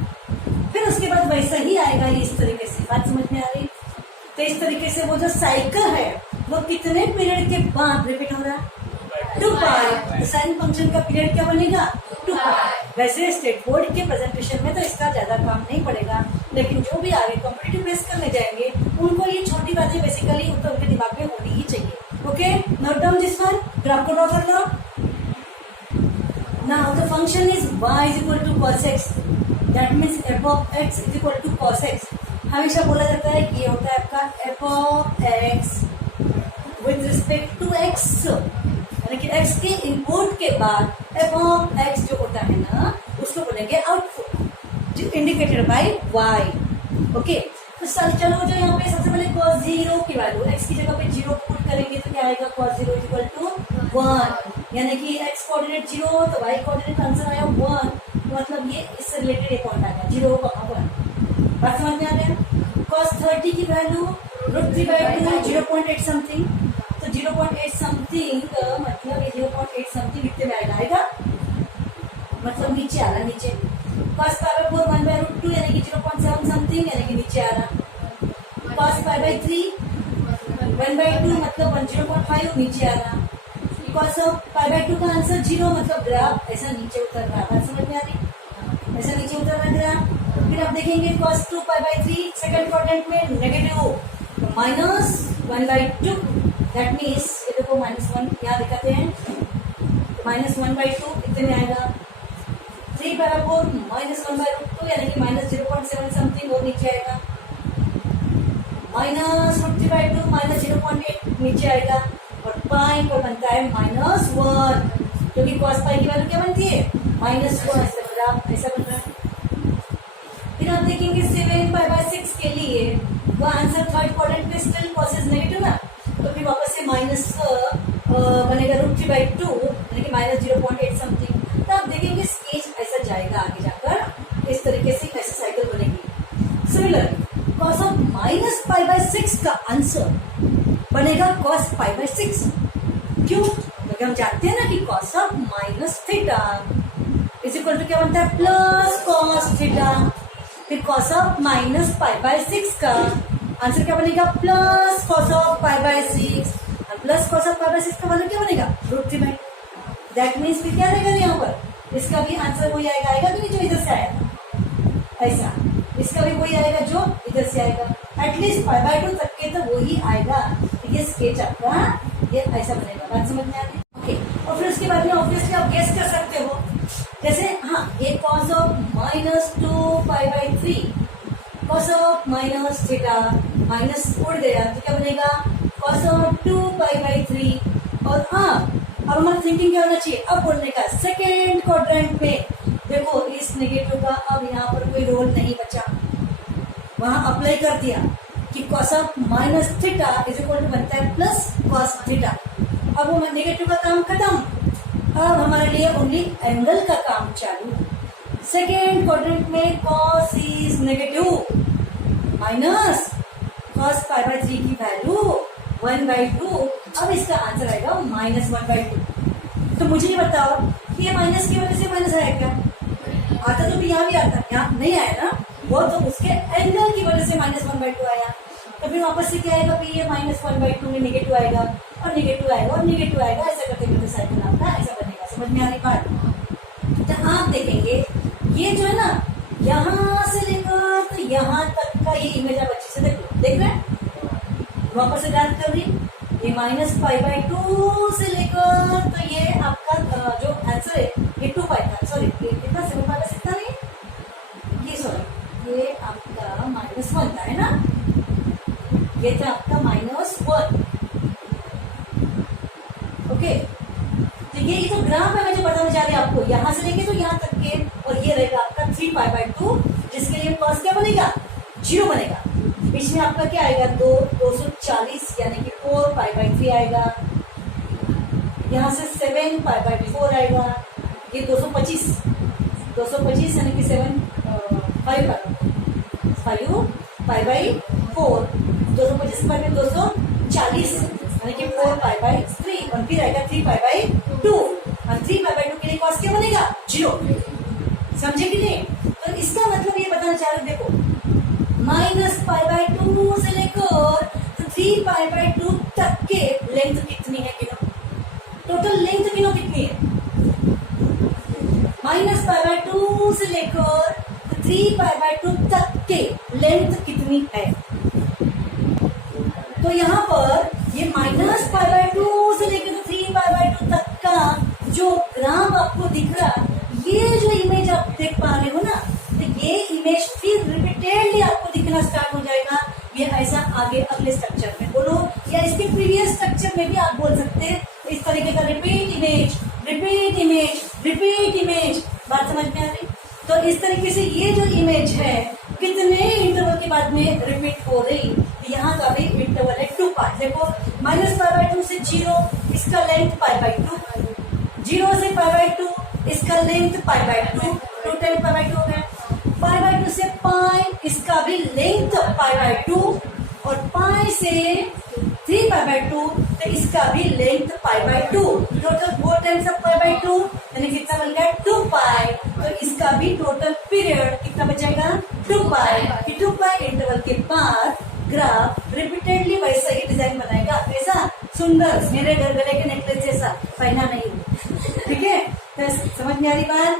फिर उसके बाद वैसा ही आएगा इस तरीके से। बात समझ में आ रही? तो इस तरीके से वो जो साइकिल है वो कितने पीरियड के बाद रिपीट हो रहा है? 2π। तो साइन फंक्शन का पीरियड क्या बनेगा? 2π। वैसे स्टेट बोर्ड के प्रेजेंटेशन में तो इसका ज्यादा काम नहीं पड़ेगा, लेकिन जो भी आगे कॉम्पिटिटिव बेस करने जाएंगे उनको ये छोटी बातें बेसिकली तो उनके दिमाग में होनी ही चाहिए। Okay, note down this one. Graph को ड्रॉ कर लो। Now the function is y is equal to cos x, that means f of x is equal to cos x। हमेशा बोला जाता है कि ये होता है आपका f of x with respect to x, यानी कि x के इनपुट के बाद f of x जो होता है ना उसको बोलेंगे output indicated by y। Okay, तो सर चलो जो यहाँ पे सबसे पहले cos 0 की वैल्यू x की जगह पे 0 पुट करेंगे तो क्या आएगा? cos 0 इज इक्वल टू 1, यानी कि x कोऑर्डिनेट 0 तो y कोऑर्डिनेट आंसर आया 1। मतलब ये इससे रिलेटेड एक पॉइंट आ गया 0, 1। बात समझ में आ गया? cos 30 की वैल्यू √3/2 0.8 समथिंग, तो 0.8 समथिंग मतलब ये 0.8 समथिंग कितने में आएगा? मतलब नीचे आ रहा, नीचे। cos π/4 1/√2 यानी कि 0.7 समथिंग, यानी कि नीचे आ रहा। cos π/3 1/2 मतलब 0.5 नीचे आ रहा। cos π/2 का आंसर 0 मतलब ग्राफ ऐसा नीचे उतर रहा। बात समझ में आ रही? ऐसा नीचे उतर रहा ग्राफ। फिर आप देखेंगे cos 2π/3 सेकंड क्वाड्रेंट में नेगेटिव -1/2, दैट मीन्स ये देखो -1 यहाँ दिखाते हैं, -1/2 कितने में आएगा? 3/4 -1/√2 यानी कि -0.7 समथिंग और नीचे आएगा। -√3/2 -0.8 नीचे आएगा और पाई पर बनता है -1, क्योंकि cos पाई की वैल्यू क्या बनती है? -1। ऐसा बन रहा है। फिर आप देखेंगे 7π/6 के लिए वो आंसर थर्ड क्वाड्रेंट में स्टिल cos इज नेगेटिव ना, तो फिर वापस से माइनस बनेगा √3/2 यानी कि -0.8 समथिंग। तो आप देखेंगे स्केच ऐसा जाएगा आगे जाकर इस तरीके से ऐसे साइकिल बनेगी। सिमिलरली cos ऑफ -π/6 का आंसर बनेगा cos π/6। क्यों? क्योंकि हम जानते हैं ना कि cos of -θ is equal to क्या बनता है? Plus cos θ। फिर cos ऑफ -π/6 का आंसर क्या बनेगा? प्लस cos ऑफ π/6, और प्लस cos ऑफ π/6 का मतलब क्या बनेगा? √3/2। दैट मीन्स फिर क्या रहेगा यहाँ पर? इसका भी आंसर वही आएगा कि नहीं जो इधर से आएगा? ऐसा इसका भी वही आएगा जो इधर से आएगा। एटलीस्ट π/2 तक के तो वही आएगा। तो ये स्केच आपका ये ऐसा बनेगा। बात समझ में आ रही? ओके, और फिर उसके बाद में ऑब्वियसली आप गेस कर सकते हो, जैसे हाँ ये cos of -2π/3 cos of -θ minus उड़ गया तो क्या बनेगा? cos of 2π/3। और हाँ अब हमारा थिंकिंग क्या होना चाहिए? अब बोलने का सेकेंड क्वाड्रेंट में देखो इस नेगेटिव का अब यहाँ पर कोई रोल नहीं बचा, वहां अप्लाई कर दिया कि cos of -θ is equal to बनता है प्लस cos θ। अब वो नेगेटिव का काम खत्म, अब हमारे लिए ओनली एंगल का काम चालू। सेकेंड क्वाड्रेंट में cos is negative minus cos π/3 की वैल्यू 1/2। अब इसका आंसर आएगा -1/2। तो मुझे ये बताओ कि ये माइनस की वजह से माइनस आया क्या? आता तो भी यहाँ भी आता, यहाँ नहीं आया ना, वो तो उसके एंगल की वजह से -1/2 आया। तो फिर वापस से क्या आएगा? ये -1/2 में नेगेटिव आएगा और नेगेटिव आएगा और नेगेटिव आएगा, ऐसा करते करते साइकिल आपका ऐसा बनेगा। समझ में आ रही बात? तो आप देखेंगे ये जो है ना यहाँ से लेकर तो यहाँ तक का ये इमेज आप अच्छे से देख रहे हैं। वापस से याद कर रही, ये -π/2 से लेकर तो ये आपका जो आंसर है ये 2π था, सॉरी ये कितना 7π/6 था नहीं, ये सॉरी ये आपका -1 था, है ना, ये था आपका -1। ओके, तो ये जो ग्राफ है मैं जो बताने जा रही हूँ आपको, यहाँ से लेके तो यहाँ तक के, और ये रहेगा आपका 3π/2 जिसके लिए cos क्या बनेगा? 0 बनेगा। बीच में आपका क्या आएगा? 240 यानी कि 4π/3 आएगा। यहाँ से 7π/4 आएगा। ये 225 यानी कि 7 5 5 पाई बाई 4, 225 पाई में 240, यानी कि 4 पाई बाई 3, और फिर आएगा 3 पाई बाई 2, और 3 पाई बाई 2 के लिए कॉस क्या बनेगा 0। समझे कि नहीं? तो इसका मतलब ये बताना चाह रहे, देखो माइनस पाई बाई 2 से लेकर 3 पाई बाई 2 तक के लेंथ कितनी है गिनो, टोटल लेंथ गिनो कितनी है, माइनस पाई बाई 2 से लेकर 3 पाई बाई 2 तक के लेंथ कितनी है। तो यहाँ पर ये माइनस पाई बाई 2 से लेकर 3 पाई बाई 2 तक का जो ग्राफ आपको दिख रहा, ये जो इमेज आप देख पा रहे हो ना, तो ये इमेज फिर रिपीटेडली आपको दिखना स्टार्ट हो जाएगा। ये ऐसा आगे अगले स्ट्रक्चर में बोलो, या इसके प्रीवियस स्ट्रक्चर में भी आप बोल सकते हैं इस तरीके का, repeat image repeat image repeat image. बात समझ में आ रही? तो इस तरीके से ये जो इमेज है कितने इंटरवल के बाद में रिपीट हो रही, यहाँ का भी इंटरवल है 2 पाई। देखो माइनस पाई बाई 2 से 0, इसका लेंथ पाई बाई 2, 0 से पाई बाई 2, इसका length pi by 2, total pi by 2 हो गया। पाई बाई 2 से पाई, इसका भी लेंथ पाई बाई 2, और पाई से 3 पाई बाई 2, तो इसका भी length pi by 2, total 4 times of pi by 2, यानी कितना बन गया 2 पाई। तो इसका भी टोटल पीरियड कितना बचेगा 2 पाई। 2 पाई इंटरवल के बाद ग्राफ रिपीटेडली वैसा ही डिजाइन बनाएगा, ऐसा सुंदर मेरे गले के नेकलेस जैसा, पहना नहीं, ठीक है? तो समझ में आ रही बात?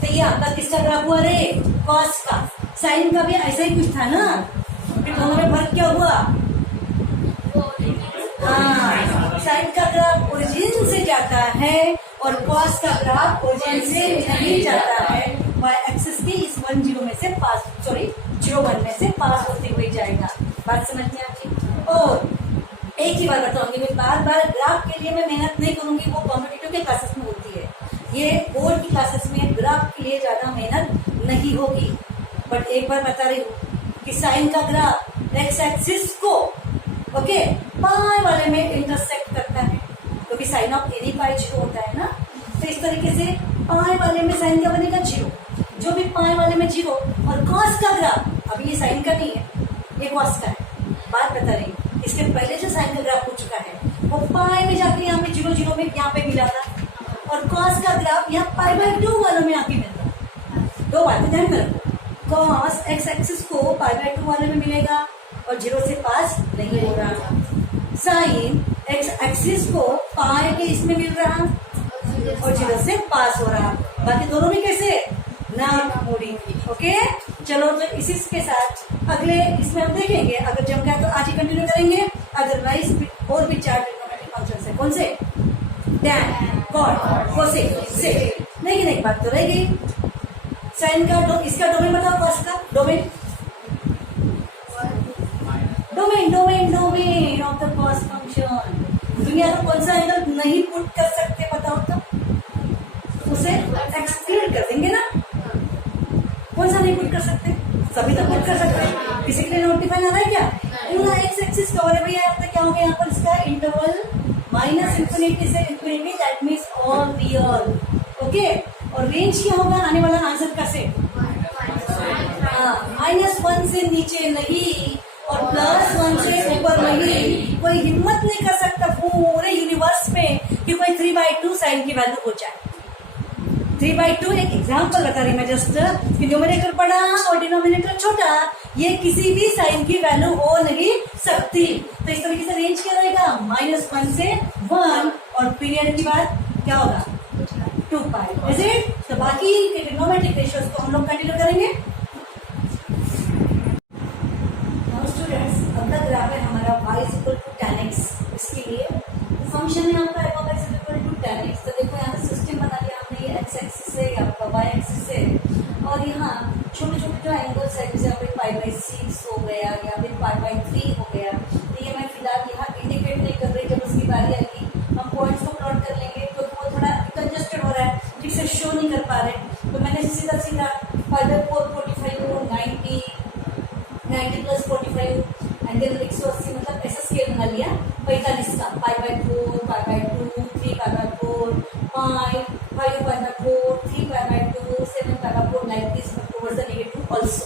तो ये आपका किसका ग्राफ हुआ रे, कॉस का। साइन का भी ऐसा ही कुछ था ना, फिर दोनों में फर्क क्या हुआ? हाँ, साइन का ग्राफ ओरिजिन से जाता है और कॉस का ग्राफ ओरिजिन से नहीं जाता है, वाई एक्सिस के इस 1 0 में से पास, सॉरी 0 1 में से पास होते हुए जाएगा। बात समझ में आती? और एक ही बार बताऊंगी, मैं बार बार ग्राफ के लिए मैं मेहनत नहीं करूंगी, वो कॉम्पिटिटिव के क्लासेस में होती है, ये बोर्ड की क्लासेस में ग्राफ के लिए ज्यादा मेहनत नहीं होगी। बट एक बार बता रही हूँ कि साइन का ग्राफ एक्स एक्सिस को ओके पाई वाले में इंटरसेक्ट करता है, क्योंकि साइन ऑफ एनी पाई 0 होता है ना। तो इस तरीके से पाई वाले में साइन का बनेगा 0, जो भी पाई वाले में 0, और कॉस का ग्राफ अभी ये साइन का नहीं है, ये कॉस का है। बात बता रही, इसके पहले जो साइन का ग्राफ हो चुका है वो पाई में जाके यहाँ पे 0 0 में यहाँ पे मिला था, और कॉस का ग्राफ यहाँ पाई बाई 2 वालों में आके मिल रहा। दो बातें ध्यान में रखो, कॉस एक्स एक्सिस को पाई बाई 2 वाले में मिलेगा और 0 से पास नहीं हो रहा, साइन एक्स एक्सिस को पाई के इसमें मिल रहा और 0 से पास हो रहा। बाकी दोनों में कैसे नाक मोड़ी। ओके चलो, तो इसी के साथ अगले इसमें हम देखेंगे, अगर जम गया तो आज ही कंटिन्यू करेंगे, अदरवाइज और भी 4 ट्रिग्नोमेट्रिक फंक्शंस है। कौन से? टैन, कॉट, कोसेक, सेक। लेकिन एक बात तो रह गई, साइन का इसका डोमेन बताओ, कॉस का domain, domain domain domain of the cos function. दुनिया को कौन सा एंगल नहीं पुट कर सकते बताओ तो? उसे एक्सक्लूड कर देंगे ना। कौन सा नहीं पुट कर सकते? सभी तो पुट कर सकते हैं। किसी के लिए नोटिफाई आ रहा है क्या? पूरा एक्स एक्सिस कवर है भैया। आपका क्या हो गया यहाँ पर? इसका इंटरवल माइनस इंफिनिटी से infinity, that means all real. Okay, और रेंज क्या होगा आने वाला आंसर का सेट? -1 से नीचे नहीं और +1 से ऊपर नहीं। कोई हिम्मत नहीं कर सकता पूरे यूनिवर्स में कि कोई 3/2 साइन की वैल्यू हो जाए। 3/2 एक एग्जाम्पल बता रही मैं जस्ट, कि न्यूमरेटर बड़ा और डिनोमिनेटर छोटा, ये किसी भी साइन की वैल्यू हो नहीं सकती। तो इस तरीके से रेंज क्या रहेगा? -1 से 1, और पीरियड की बात क्या होगा? 2 पाई। Is it? तो बाकी के ट्रिग्नोमेट्रिक रेशियोज को हम लोग कंटिन्यू करेंगे। अगला ग्राफ है हमारा y = tan x। इसके लिए फंक्शन में आपका f x = tan x। तो देखो यहाँ सिस्टम बना लिया हमने, ये x एक्सिस है, आपका y एक्सिस है, और यहाँ छोटे छोटे जो एंगल्स है, जैसे यहाँ पे π/6 हो गया या फिर π/3 हो गया। तो ये मैं फिलहाल यहाँ इंडिकेट नहीं कर रही, जब उसकी बारी आएगी हम पॉइंट्स को प्लॉट कर लेंगे, तो वो थोड़ा कंजस्टेड हो रहा है, ठीक से शो नहीं कर पा रहे। तो मैंने सीधा सीधा π/4 45 90 90 + 45 एंड देन 180, मतलब ऐसा स्केल बना लिया 45 का, π/4 π/2 3 π/4 5 5 π/4 3 π/2 7 π/4 like this, but towards the negative also।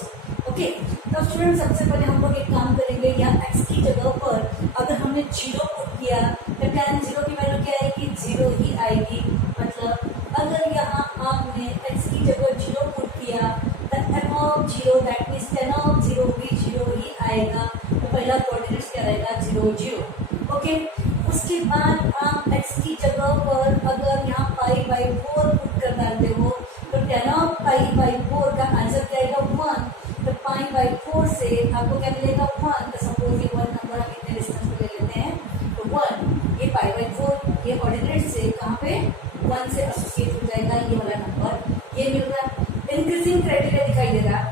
Okay, तो स्टूडेंट सबसे पहले हम लोग एक काम करेंगे, यहाँ x की जगह पर अगर हमने 0 पुट किया तो tan 0 की वैल्यू क्या आएगी, 0 ही आएगी। मतलब अगर यहाँ आपने x की जगह 0 पुट किया तो m of 0 that means tan of 0 भी 0 ही आएगा। तो पहला कोऑर्डिनेट्स क्या रहेगा, 0 0। ओके, उसके बाद आप x की जगह पर अगर यहाँ π/4 पुट कर डालते हो तो tan of π/4 का आंसर क्या आएगा, 1। तो π/4 से आपको क्या मिलेगा, 1। तो सपोज ये 1 नंबर हम इतने डिस्टेंस पे ले लेते हैं, तो 1 ये π/4 ये ऑर्डिनेट से कहाँ पे 1 से एसोसिएट हो जाएगा, ये वाला नंबर ये मिल रहा है। इंक्रीजिंग क्राइटेरिया दिखाई दे रहा है।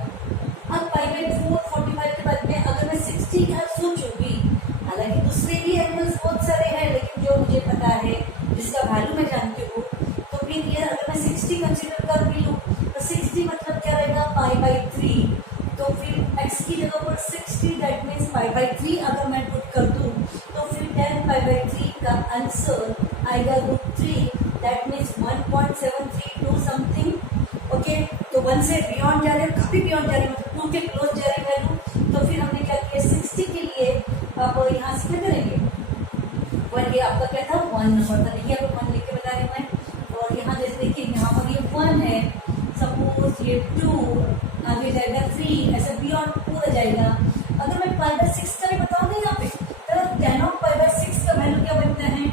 अब π/4 45 के बाद में अगर मैं 60 का सोचूंगी, हालांकि दूसरे भी एंगल्स बहुत सारे हैं, लेकिन जो मुझे पता है जिसका वैल्यू मैं जानती हूँ, तो फिर ये अगर मैं 60 कंसिडर कर भी लूँ तो 60 मतलब क्या रहेगा, π/3। तो फिर x की जगह पर 60 दैट मीन्स π/3 अगर मैं पुट कर दूँ तो फिर tan π/3 का आंसर आएगा √3 दैट मीन्स 1.732 समथिंग। ओके, तो 1 से बियॉन्ड जा रहे हैं, काफी बियॉन्ड जा रहे हैं, मतलब 2 के क्लोज जा रही वैल्यू। तो फिर हमने क्या किया, 60 के लिए अब यहाँ से क्या करेंगे, 1 ये आपका क्या था, 1 नंबर था, देखिए आपको 1 लिख के बता रही हूँ मैं। और यहाँ जैसे देखिए यहाँ पर ये 1 है, सपोज ये 2 आगे जाएगा 3, ऐसे बियॉन्ड पूरा जाएगा। अगर मैं π/6 का भी बताऊंगी यहाँ पे, तो tan of π/6 का वैल्यू क्या बनता है,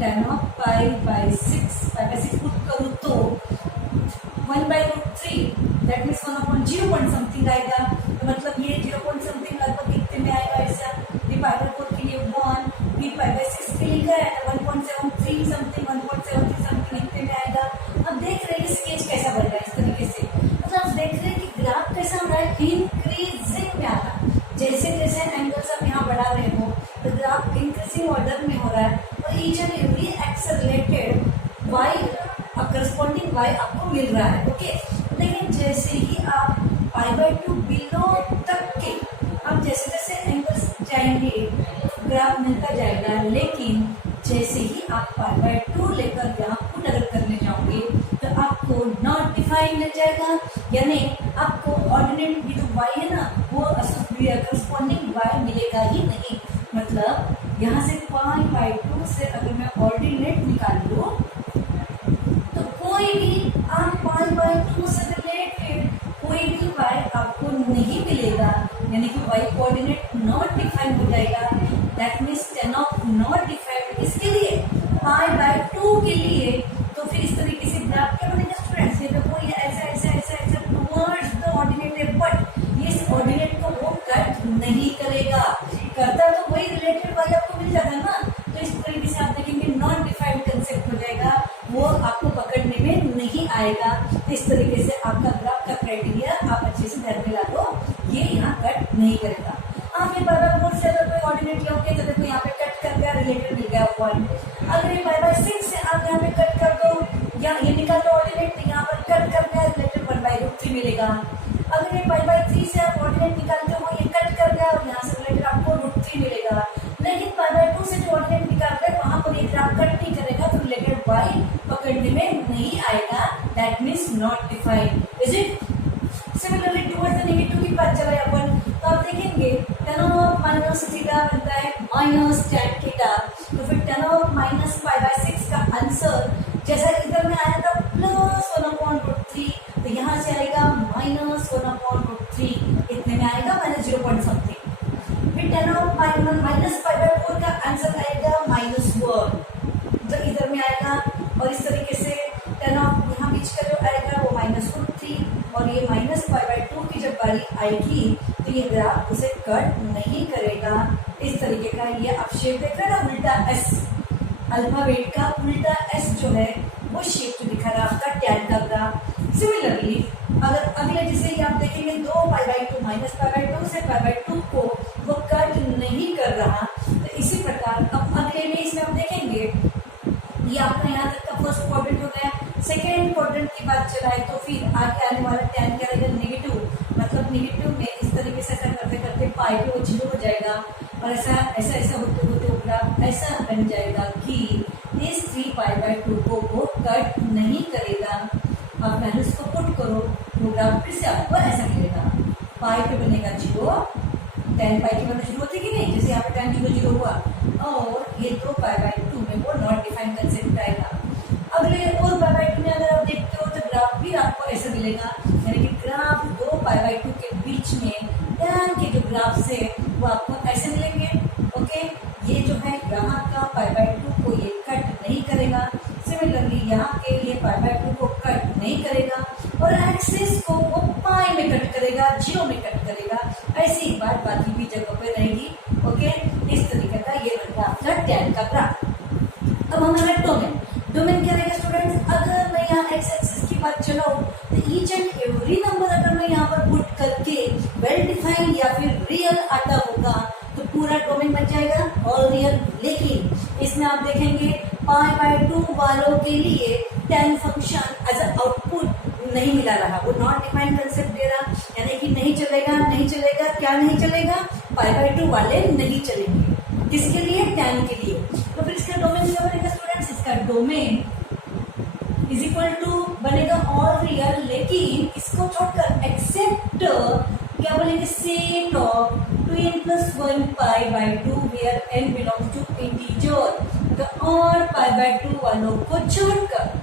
tan of π/6 पुट करूँ तो 1/√3 दैट मीन्स 1/0 पॉइंट समथिंग आएगा। तो मतलब ये 0 पॉइंट समथिंग लगभग कितने में आएगा, ऐसा ये π/4 के लिए 1, फिर π/6 के लिए क्या है 1.73 समथिंग, 1.73 समथिंग इतने में आएगा। अब देख रहे हैं स्केच कैसा बन रहा है, इस तरीके से मतलब आप देख रहे हैं कि ग्राफ कैसा हो रहा है, इंक्रीजिंग में आ रहा है। जैसे जैसे एंगल्स आप यहाँ बढ़ा रहे हो तो ग्राफ इंक्रीजिंग ऑर्डर में हो रहा है, और each and every x related y corresponding y आपको मिल रहा है। ओके, लेकिन जैसे ही आप π/2 बिलो तक के आप जैसे जैसे एंगल्स जाएंगे ग्राफ मिलता जाएगा, लेकिन जैसे ही आप π/2 लेकर यहाँ पुट अगर करने जाओगे तो आपको नॉट डिफाइंड मिल जाएगा, यानी आपको ऑर्डिनेट ये जो y है ना वो करस्पॉन्डिंग y मिलेगा ही नहीं। मतलब यहाँ से π/2 से अगर मैं ऑर्डिनेट निकाल लूँ तो कोई भी आप π/2 से रिलेटेड कोई भी y आपको नहीं मिलेगा, यानी कि y कोऑर्डिनेट नॉट डिफाइंड हो जाएगा। That means tan of not defined इसके लिए π/2 के लिए। तो फिर इस तरीके से ग्राफ क्या बनेगा स्टूडेंट्स, ये देखो ये ऐसा ऐसा ऐसा ऐसा टुवर्ड्स द ऑर्डिनेट है, बट ये इस ऑर्डिनेट को वो कट नहीं करेगा, करता तो वही रिलेटेड y आपको मिल जाता ना। तो इस तरीके से आप देखेंगे नॉट डिफाइंड कंसेप्ट हो जाएगा, वो आपको पकड़ने में नहीं आएगा। इस तरीके से आपका ग्राफ का क्राइटेरिया आप अच्छे से ध्यान में ला दो, ये यहाँ कट नहीं करेगा। आप ये π/4 से अगर कोई ऑर्डिनेट लोगे तो देखो यहाँ पे कट कर गया, रिलेटेड मिल गया 1। अगर ये π/6 से आप यहाँ पे कट कर दो या ये निकाल दो ऑर्डिनेट, तो यहाँ पर कट कर गया, रिलेटेड 1/√3 मिलेगा। अगर ये π/3 से आप ऑर्डिनेट निकालते हो ये कट कर गया और यहाँ से रिलेटेड आपको √3 मिलेगा। लेकिन π/2 से जो ऑर्डिनेट निकाल रहे हैं वहां पर ये ग्राफ कट नहीं करेगा, तो रिलेटेड y पकड़ने में नहीं आएगा, that means not defined. Is it similarly towards the negative की बात चला अपन, तो आप देखेंगे tan of -θ बनता है -tan θ, तो फिर tan of -π/6 का आंसर जैसा इधर में आया था +1/√3, तो यहाँ से आएगा -1/√3, इतने में आएगा -0 पॉइंट समथिंग। फिर tan of -π/4 का आंसर आएगा -1, तो इधर में आएगा। और इस तरीके से tan of यहाँ बीच का जो आएगा वो -√3, और ये -π/2 की जब बारी आएगी तो ये ग्राफ उसे कट नहीं करेगा। इस तरीके का ये आप शेप देख रहे हैं ना, उल्टा S, अल्फाबेट का उल्टा S जो है वो शेप जो दिखा रहा है आपका tan का ग्राफ। सिमिलरली अगर अगले जिसे आप देखेंगे 2 π/2 -π/2 से π/2 को वो कट नहीं कर रहा, तो इसी प्रकार अब अगले में इसमें आप देखेंगे ये आपका यहाँ तक का फर्स्ट क्वाड्रेंट हो गया। सेकेंड क्वाड्रेंट की बात चलाए तो फिर आगे आने वाला tan क्या रहेगा, नेगेटिव, मतलब नेगेटिव में इस तरीके से ऐसा करते करते पाई पे वो 0 हो जाएगा, और ऐसा ऐसा ऐसा होते होते वो ग्राफ ऐसा बन जाएगा कि इस 3π/2 को वो कट नहीं करेगा। आप वैल्यूज को पुट करो, वो ग्राफ फिर से आपको ऐसा मिलेगा। पाई पे बनेगा 0, tan पाई की वैल्यू 0 होती कि नहीं, जैसे यहाँ पे tan 0 0 हुआ, और ये 2 पाई बाई 2 में वो नॉट डिफाइंड कंसेप्ट आएगा। अगले और पाई बाई 2 में अगर आप देखते हो तो ग्राफ भी आपको ऐसा मिलेगा, यानी कि ग्राफ 2 पाई बाई 2 के बीच में tan के जो ग्राफ से वो आपको ऐसे मिलेंगे। ओके, ये जो है यहाँ का पाई बाई 2 को ये कट नहीं करेगा, सिमिलरली यहाँ के लिए पाई बाई 2 को कट नहीं करेगा, और एक्सिस को वो पाई में कट करेगा, 0 में कट करेगा। ऐसी ही बात बाकी भी जगह पे रहेगी। ओके, इस तरीके का ये बनता है आपका tan का ग्राफ। अब हमारा डोमेन, डोमेन क्या रहेगा स्टूडेंट्स, अगर मैं यहाँ एक्स एक्सिस की बात चलाऊं तो ईच एंड एवरी नंबर अगर मैं यहाँ पर पुट करके वेल डिफाइंड या फिर रियल आता होगा तो पूरा डोमेन बन जाएगा ऑल रियल। लेकिन इसमें आप देखेंगे पाई बाई 2 वालों के लिए tan फंक्शन एज आउटपुट नहीं मिला रहा, वो नॉट डिफाइंड कंसेप्ट दे रहा, यानी कि नहीं चलेगा, नहीं चलेगा, क्या नहीं चलेगा, पाई बाई 2 वाले नहीं चलेंगे। किसके लिए, tan के लिए। तो फिर इसका डोमेन क्या बनेगा स्टूडेंट्स, इसका डोमेन इज इक्वल टू बनेगा ऑल रियल, लेकिन इसको छोड़कर एक्सेप्ट क्या बोलेंगे, set of 2n+1 pi by 2 where n belongs to integer, तो और पाई बाई 2 वालों को छोड़कर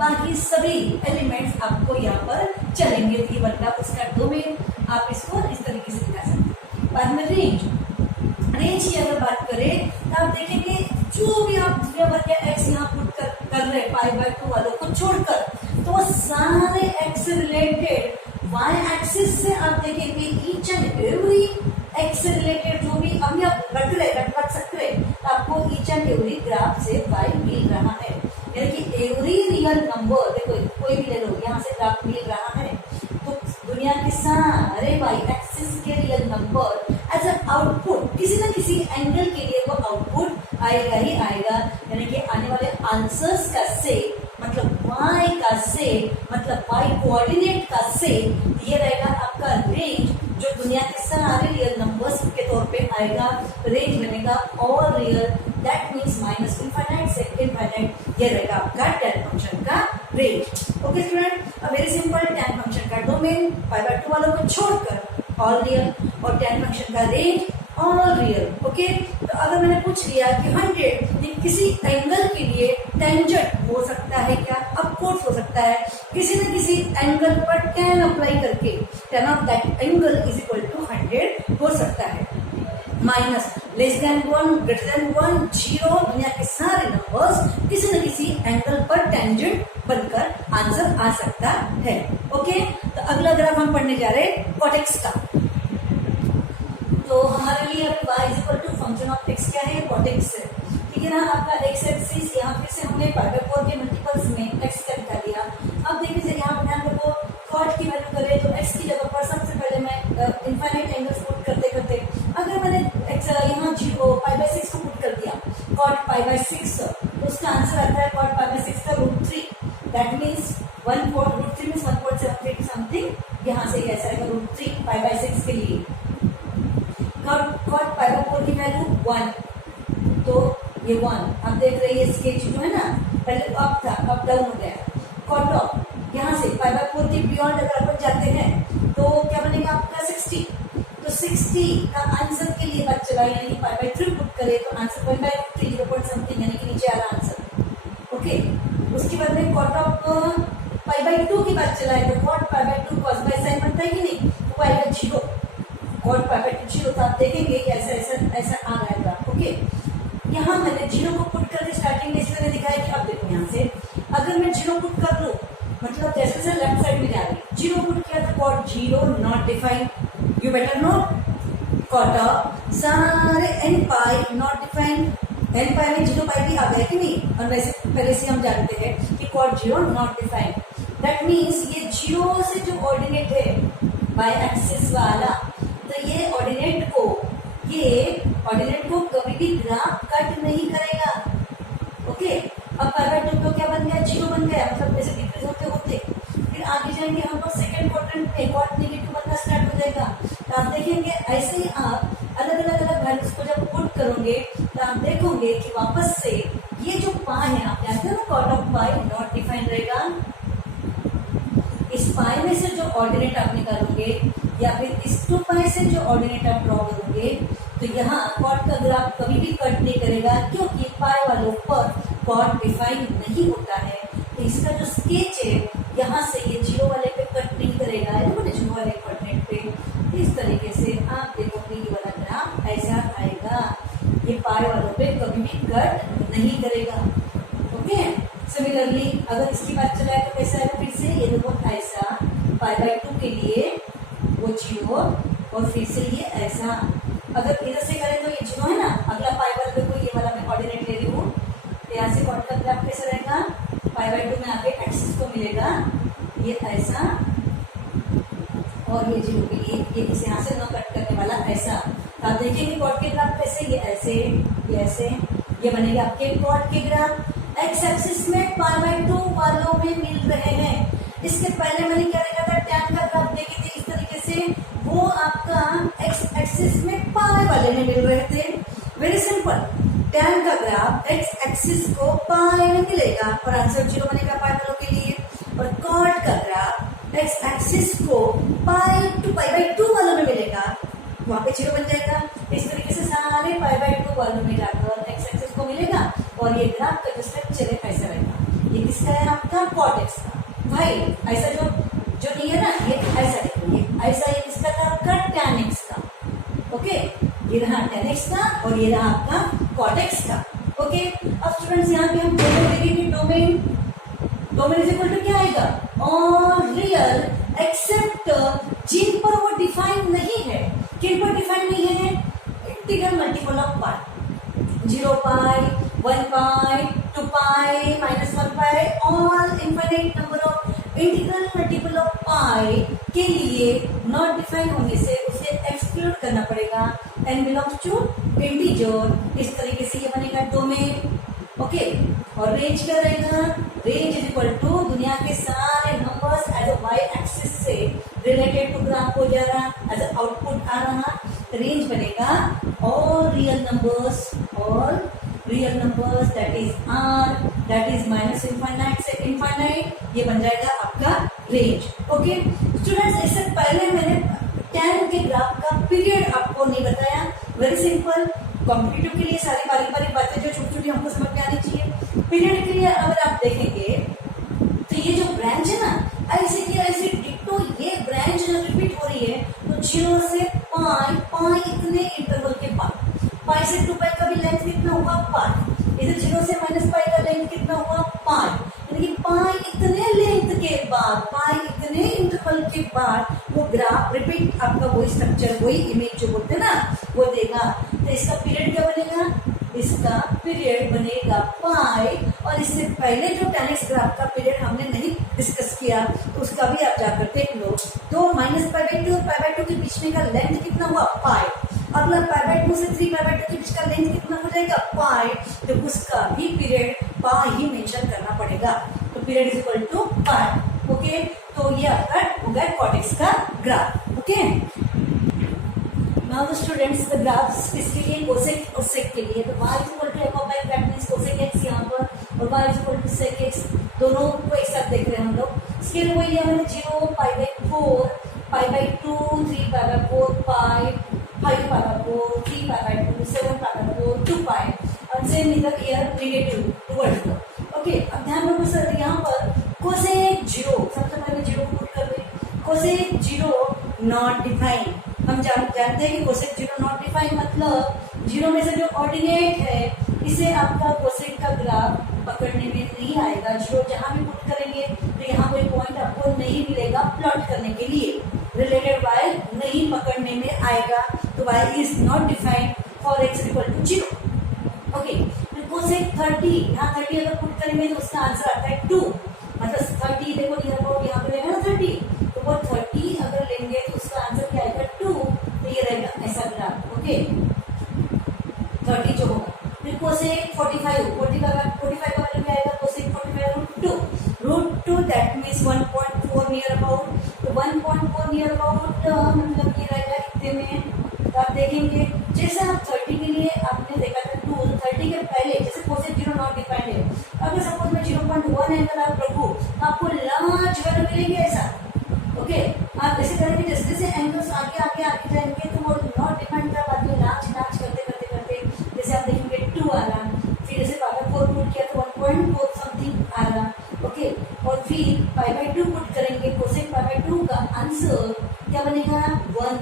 बाकी सभी एलिमेंट्स आपको यहाँ पर चलेंगे। तो ये बनता है उसका डोमेन। आप इसको इस तरीके से दिखा सकते हैं। बाद में रेंज, रेंज की अगर बात करें तो आप देखेंगे जो भी आप दुनिया भर के एक्स यहाँ पुट कर रहे पाई बाई 2 वालों को छोड़कर, तो वो सारे एक्स रिलेटेड वाई एक्सिस से आप देखेंगे ईच एंड एवरी एक्स से रिलेटेड जो भी अभी आप रट सकते हैं, तो आपको ईच एंड एवरी ग्राफ से वाई मिल रहा है, यानी कि एवरी रियल नंबर, देखो कोई भी ले लो, यहाँ से ग्राफ मिल रहा है, तो दुनिया के सारे वाई एक्सिस के real number as a output किसी न किसी एंगल के लिए वो आउटपुट आएगा ही आएगा, यानी कि आने वाले आंसर्स का सेट मतलब y का सेट मतलब y कोऑर्डिनेट का सेट, ये रहेगा आपका रेंज जो दुनिया के सारे रियल नंबर्स के तौर पे आएगा। रेंज बनेगा all real, that means minus infinite से इनफाइनाइट, ये रहेगा आपका tan फंक्शन का रेंज। ओके स्टूडेंट, अब वेरी सिंपल, tan फंक्शन का डोमेन पाई बाई 2 वालों को छोड़कर ऑल रियल, और tan फंक्शन का रेंज ऑल रियल। ओके, तो अगर मैंने पूछ लिया कि 100 किसी एंगल के लिए टेंजेंट हो सकता है क्या, अपवर्ड्स हो सकता है, किसी न किसी एंगल पर tan अप्लाई करके tan of that angle is equal to 100 हो सकता है। Minus less than 1 greater than 1 0, दुनिया के सारे नंबर्स किसी न किसी एंगल पर टेंजेंट बनकर आंसर आ सकता है। ओके, तो अगला ग्राफ हम पढ़ने जा रहे हैं कॉट x का। तो हमारे लिए अभी y is equal to function of x क्या है, कॉट x है। ठीक है ना, आपका x एक्सिस यहाँ फिर से हमने पाई बाई 4 के मल्टीपल्स में x का दिखा दिया। अब देखिए यहाँ पर ध्यान रखो, कॉट की वैल्यू करें तो x की जगह पर सबसे पहले मैं इनफाइनाइट एंगल्स पुट करते करते अगर मैंने x यहाँ 0 पाई बाई 6 को पुट कर दिया, कॉट पाई बाई 6, तो उसका आंसर आता है कॉट पाई बाई 6 का √3, दैट मीन्स 1/4 √3 मीन्स 1.73 समथिंग, यहाँ से ऐसा आएगा √3 पाई बाई 6 के लिए। कॉट पाई बाई 4 की वैल्यू 1, तो ये 1 आप देख रहे हैं, स्केच जो है ना पहले अप था, अप डाउन हो गया। कॉट ऑफ यहाँ से पाई बाई 4 के बियॉन्ड अगर अपन जाते हैं तो क्या बनेगा आपका 60, तो 60 का आंसर के लिए बात चला, यानी पाई बाई 3 पुट करे तो आंसर 1/3 0 समथिंग, यानी कि नीचे आ रहा आंसर। ओके, उसके बाद में कॉट ऑफ पाई बाई 2 की बात चला है तो cot pi by 2 cos by sine बनता है कि नहीं, तो आएगा 0, कॉट पाई बाई 2 0, तो आप देखेंगे ऐसा ऐसा ऐसा आ रहेगा। ओके, यहाँ मैंने 0 को पुट करके स्टार्टिंग में इसलिए दिखाया कि अब देखो यहाँ से अगर मैं 0 पुट कर लूँ, मतलब जैसे से लेफ्ट साइड में जा रही 0 पुट किया तो cot 0 not defined, you better know cot of सारे n pi not defined, n pi में 0 पाई भी आ गया कि नहीं, और वैसे पहले से हम जानते हैं कि cot 0 not defined, that means ये 0 से जो ऑर्डिनेट है बाय एक्सिस वाला, तो ये ऑर्डिनेट को कभी भी ग्राफ कट नहीं करेगा। ओके, अब पाई बाई 2 को क्या बन गया, 0 बन गया, मतलब ऐसे डिक्रीज होते होते फिर आगे जाएंगे हम लोग सेकंड क्वाड्रेंट में कॉट नेगेटिव बनना स्टार्ट हो जाएगा। तो आप देखेंगे ऐसे ही आप अलग अलग वैल्यूज को जब पुट करोगे तो आप देखोगे कि वापस से ये जो पाई है, आप जानते हो ना cot of pi not defined रहेगा। इस पाई में से जो ऑर्डिनेट आप निकालोगे या फिर इस 2 पाई से जो ऑर्डिनेट आप ड्रॉ करोगे तो यहाँ कॉर्ड का ग्राफ कभी भी कट नहीं करेगा, क्योंकि पाई वालों पर कॉर्ड डिफाइन नहीं होता है। तो इसका जो स्केच है यहाँ से ये 0 वाले पे कट नहीं करेगा, या 0 वाले कोऑर्डिनेट पे। इस तरीके से आप देखोगे ये वाला ग्राफ ऐसा आएगा, ये पाई वालों पे कभी भी कट नहीं करेगा। ओके, सिमिलरली अगर इसकी बात चलाए तो कैसा है, फिर से ये देखो ऐसा पाई/2 के लिए वो 0 और फिर से ये ऐसा। अगर इधर से करें तो ये 0 है ना, अगला पाई वाले पे कोई ये वाला मैं कोऑर्डिनेट ले रही हूँ, यहाँ से कॉर्ड का ग्राफ कैसा रहेगा, पाई/2 में आके एक्सिस को मिलेगा ये ऐसा, और ये 0 के लिए ये इस यहाँ से न कट करने वाला ऐसा। तो आप देखेंगे कॉर्ड के ग्राफ कैसे, ये ऐसे, ये ऐसे, ये बनेगा आपके कॉर्ड के ग्राफ एक्स एक्सिस में पाई/2 वालों में मिल रहे हैं। इसके पहले मैंने क्या देखा था, टैन का ग्राफ देखे थे इस तरीके से, वो आपका एक्स एक्सिस में पाई वाले में मिल रहे थे। वेरी सिंपल, टैन का ग्राफ एक्स एक्सिस को पाई में मिलेगा और आंसर 0 बनेगा पाई वालों के लिए, और कॉर्ड का ग्राफ एक्स एक्सिस को पाई/2 वालों में मिलेगा, वहां पे 0 बन जाएगा। इस तरीके से सारे पाई/2 वालों में जाकर एक्स एक्सिस को मिलेगा, और ये ग्राफ का जो स्ट्रक्चर है ऐसा रहेगा। ये किसका है, आपका कॉर्ड एक्स का। भाई ऐसा जो नहीं है ना, ये ऐसा देखो, ये ऐसा, ये किसका था, आपका tan x का। ओके, ये रहा tan x का और ये रहा आपका cot x का। ओके, अब स्टूडेंट्स यहाँ पे हम डोमेन देखेंगे। डोमेन इज इक्वल टू क्या आएगा, ऑल रियल एक्सेप्ट जिन पर वो डिफाइन नहीं है। किन पर डिफाइन नहीं है, integral multiple of pi, 0 pi, 1 pi, 2 pi, -1 pi, all infinite number of integral multiple of pi के लिए नॉट डिफाइन होने से उसे एक्सक्लूड करना पड़ेगा। n belongs to integer. इस तरीके से ये बनेगा डोमेन। ओके, और रेंज क्या रहेगा, रेंज इज इक्वल टू दुनिया के सारे numbers as a y axis से रिलेटेड टू ग्राफ हो जा रहा, एज अ आउटपुट आ रहा। रेंज बनेगा all real numbers that is r, that is -infinite से इनफाइनाइट, ये बन जाएगा आपका रेंज। ओके स्टूडेंट्स, इससे पहले मैंने टैन के ग्राफ का पीरियड आपको नहीं बताया। वेरी सिंपल, कॉम्पिटिटिव के लिए सारी बारीक बातें जो छोटी छोटी हमको समझ में आनी चाहिए। पीरियड के लिए अगर आप देखेंगे तो ये जो ब्रांच है ना, ऐसे की ऐसे डिट्टो ये ब्रांच जो रिपीट हो रही है, तो 0 से पाई इतने इंटरवल के बाद, पाई से 2 पाई का भी लेंथ कितना हुआ, पाई। इधर 0 से -पाई का लेंथ कितना हुआ, पाई। यानी कि पाई इतने लेंथ के बाद, पाई इतने इंटरवल के बाद वो ग्राफ रिपीट आपका वही स्ट्रक्चर, वही इमेज जो बोलते हैं ना, वो देगा। तो इसका पीरियड क्या बनेगा, इसका पीरियड बनेगा पाई। और इससे पहले जो tan x ग्राफ का पीरियड हमने नहीं डिस्कस किया, तो उसका भी आप जाकर देख लो। तो -पाई/2 और पाई/2 के बीच में का लेंथ कितना हुआ, पाई। अगला पाई/2 से 3 पाई/2 के बीच का लेंथ कितना हो जाएगा, पाई। तो उसका भी पीरियड पाई ही मेंशन करना पड़ेगा। तो period is equal to pi. Okay, तो ये आपका हो गया cot x का graph. Okay, now the students the graphs किसके लिए, कोसेक और सेक के लिए। तो y is equal to f(x) that means cosec x यहाँ पर, और y is equal to sec x, दोनों को एक साथ देख रहे हैं हम लोग। इसके लिए वही हमने 0 पाई/4, पाई/2, 3 पाई/4, पाई, 5 पाई/4, 3 पाई/2, 7 पाई/4, 2 पाई, और सेम इधर here negative towards the. Okay, अब ध्यान रखो सर, यहाँ पर कोसेक 0, सबसे पहले 0 को पुट कर दे। Cosec 0 not define. हम जानते हैं कि कोसेक 0 नॉट डिफाइन मतलब 0 में से जो ऑर्डिनेट है इसे आपका कोसेक का ग्राफ पकड़ने में नहीं आएगा। 0 जहां भी पुट करेंगे तो यहाँ कोई पॉइंट आपको नहीं मिलेगा प्लॉट करने के लिए, रिलेटेड y नहीं पकड़ने में आएगा। तो y is not defined for x equal to 0। Okay, cosec 30, यहाँ 30 अगर पुट करेंगे तो उसका आंसर आता है 2। मतलब 30 देखो यहाँ पे लेगा ना 30, तो वो 30 अगर लेंगे तो उसका आंसर क्या आएगा 2। तो ये रहेगा ऐसा ग्राफ। ओके, 30 जो होगा। फिर कोसेक 45 का वैल्यू क्या आएगा, cosec 45 √2 that means 1.4 near about. तो 1.4 नियर अबाउट मतलब ये रहेगा इतने में। तो आप देखेंगे जैसे आप 30 के लिए आपने देखा था 2, 30 के पहले जैसे कोसेक 0 नॉट डिफाइंड है, अगर सपोज में 0.1 एंगल आप रखो तो आपको लार्ज वैल्यू मिलेगी ऐसा। ओके, आप ऐसे करेंगे जैसे जैसे एंगल्स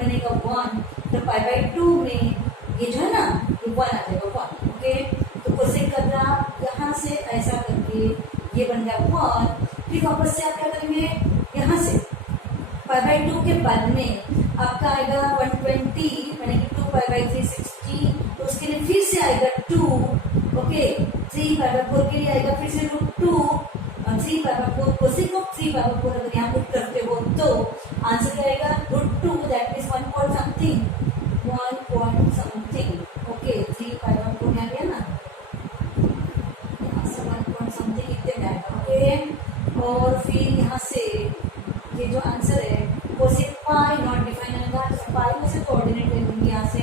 बनेगा 1, तो पाई बाई 2 में ये जो है ना ये 1 आ जाएगा 1। ओके, तो कोसेक का ग्राफ यहाँ से ऐसा करके ये बन गया 1। फिर वापस से आप क्या करेंगे, यहाँ से पाई बाई 2 के बाद में आपका आएगा 120 यानी कि 2 पाई बाई 3 60, तो उसके लिए फिर से आएगा 2। ओके, 3 पाई बाई 4 के लिए आएगा फिर से √2, 3 pi by 4 cosec of 3 pi by 4 अगर यहाँ पुट करते हो तो आंसर क्या आएगा √2, that means 1 point something. Okay, 3 pi by 4 यहाँ गया ना, यहाँ से 1 पॉइंट समथिंग इतने में आएगा। ओके, और फिर यहाँ से ये जो आंसर है कोसेक पाई नॉट डिफाइन आएगा, तो पाई में से कोऑर्डिनेट ले लूंगी, यहाँ से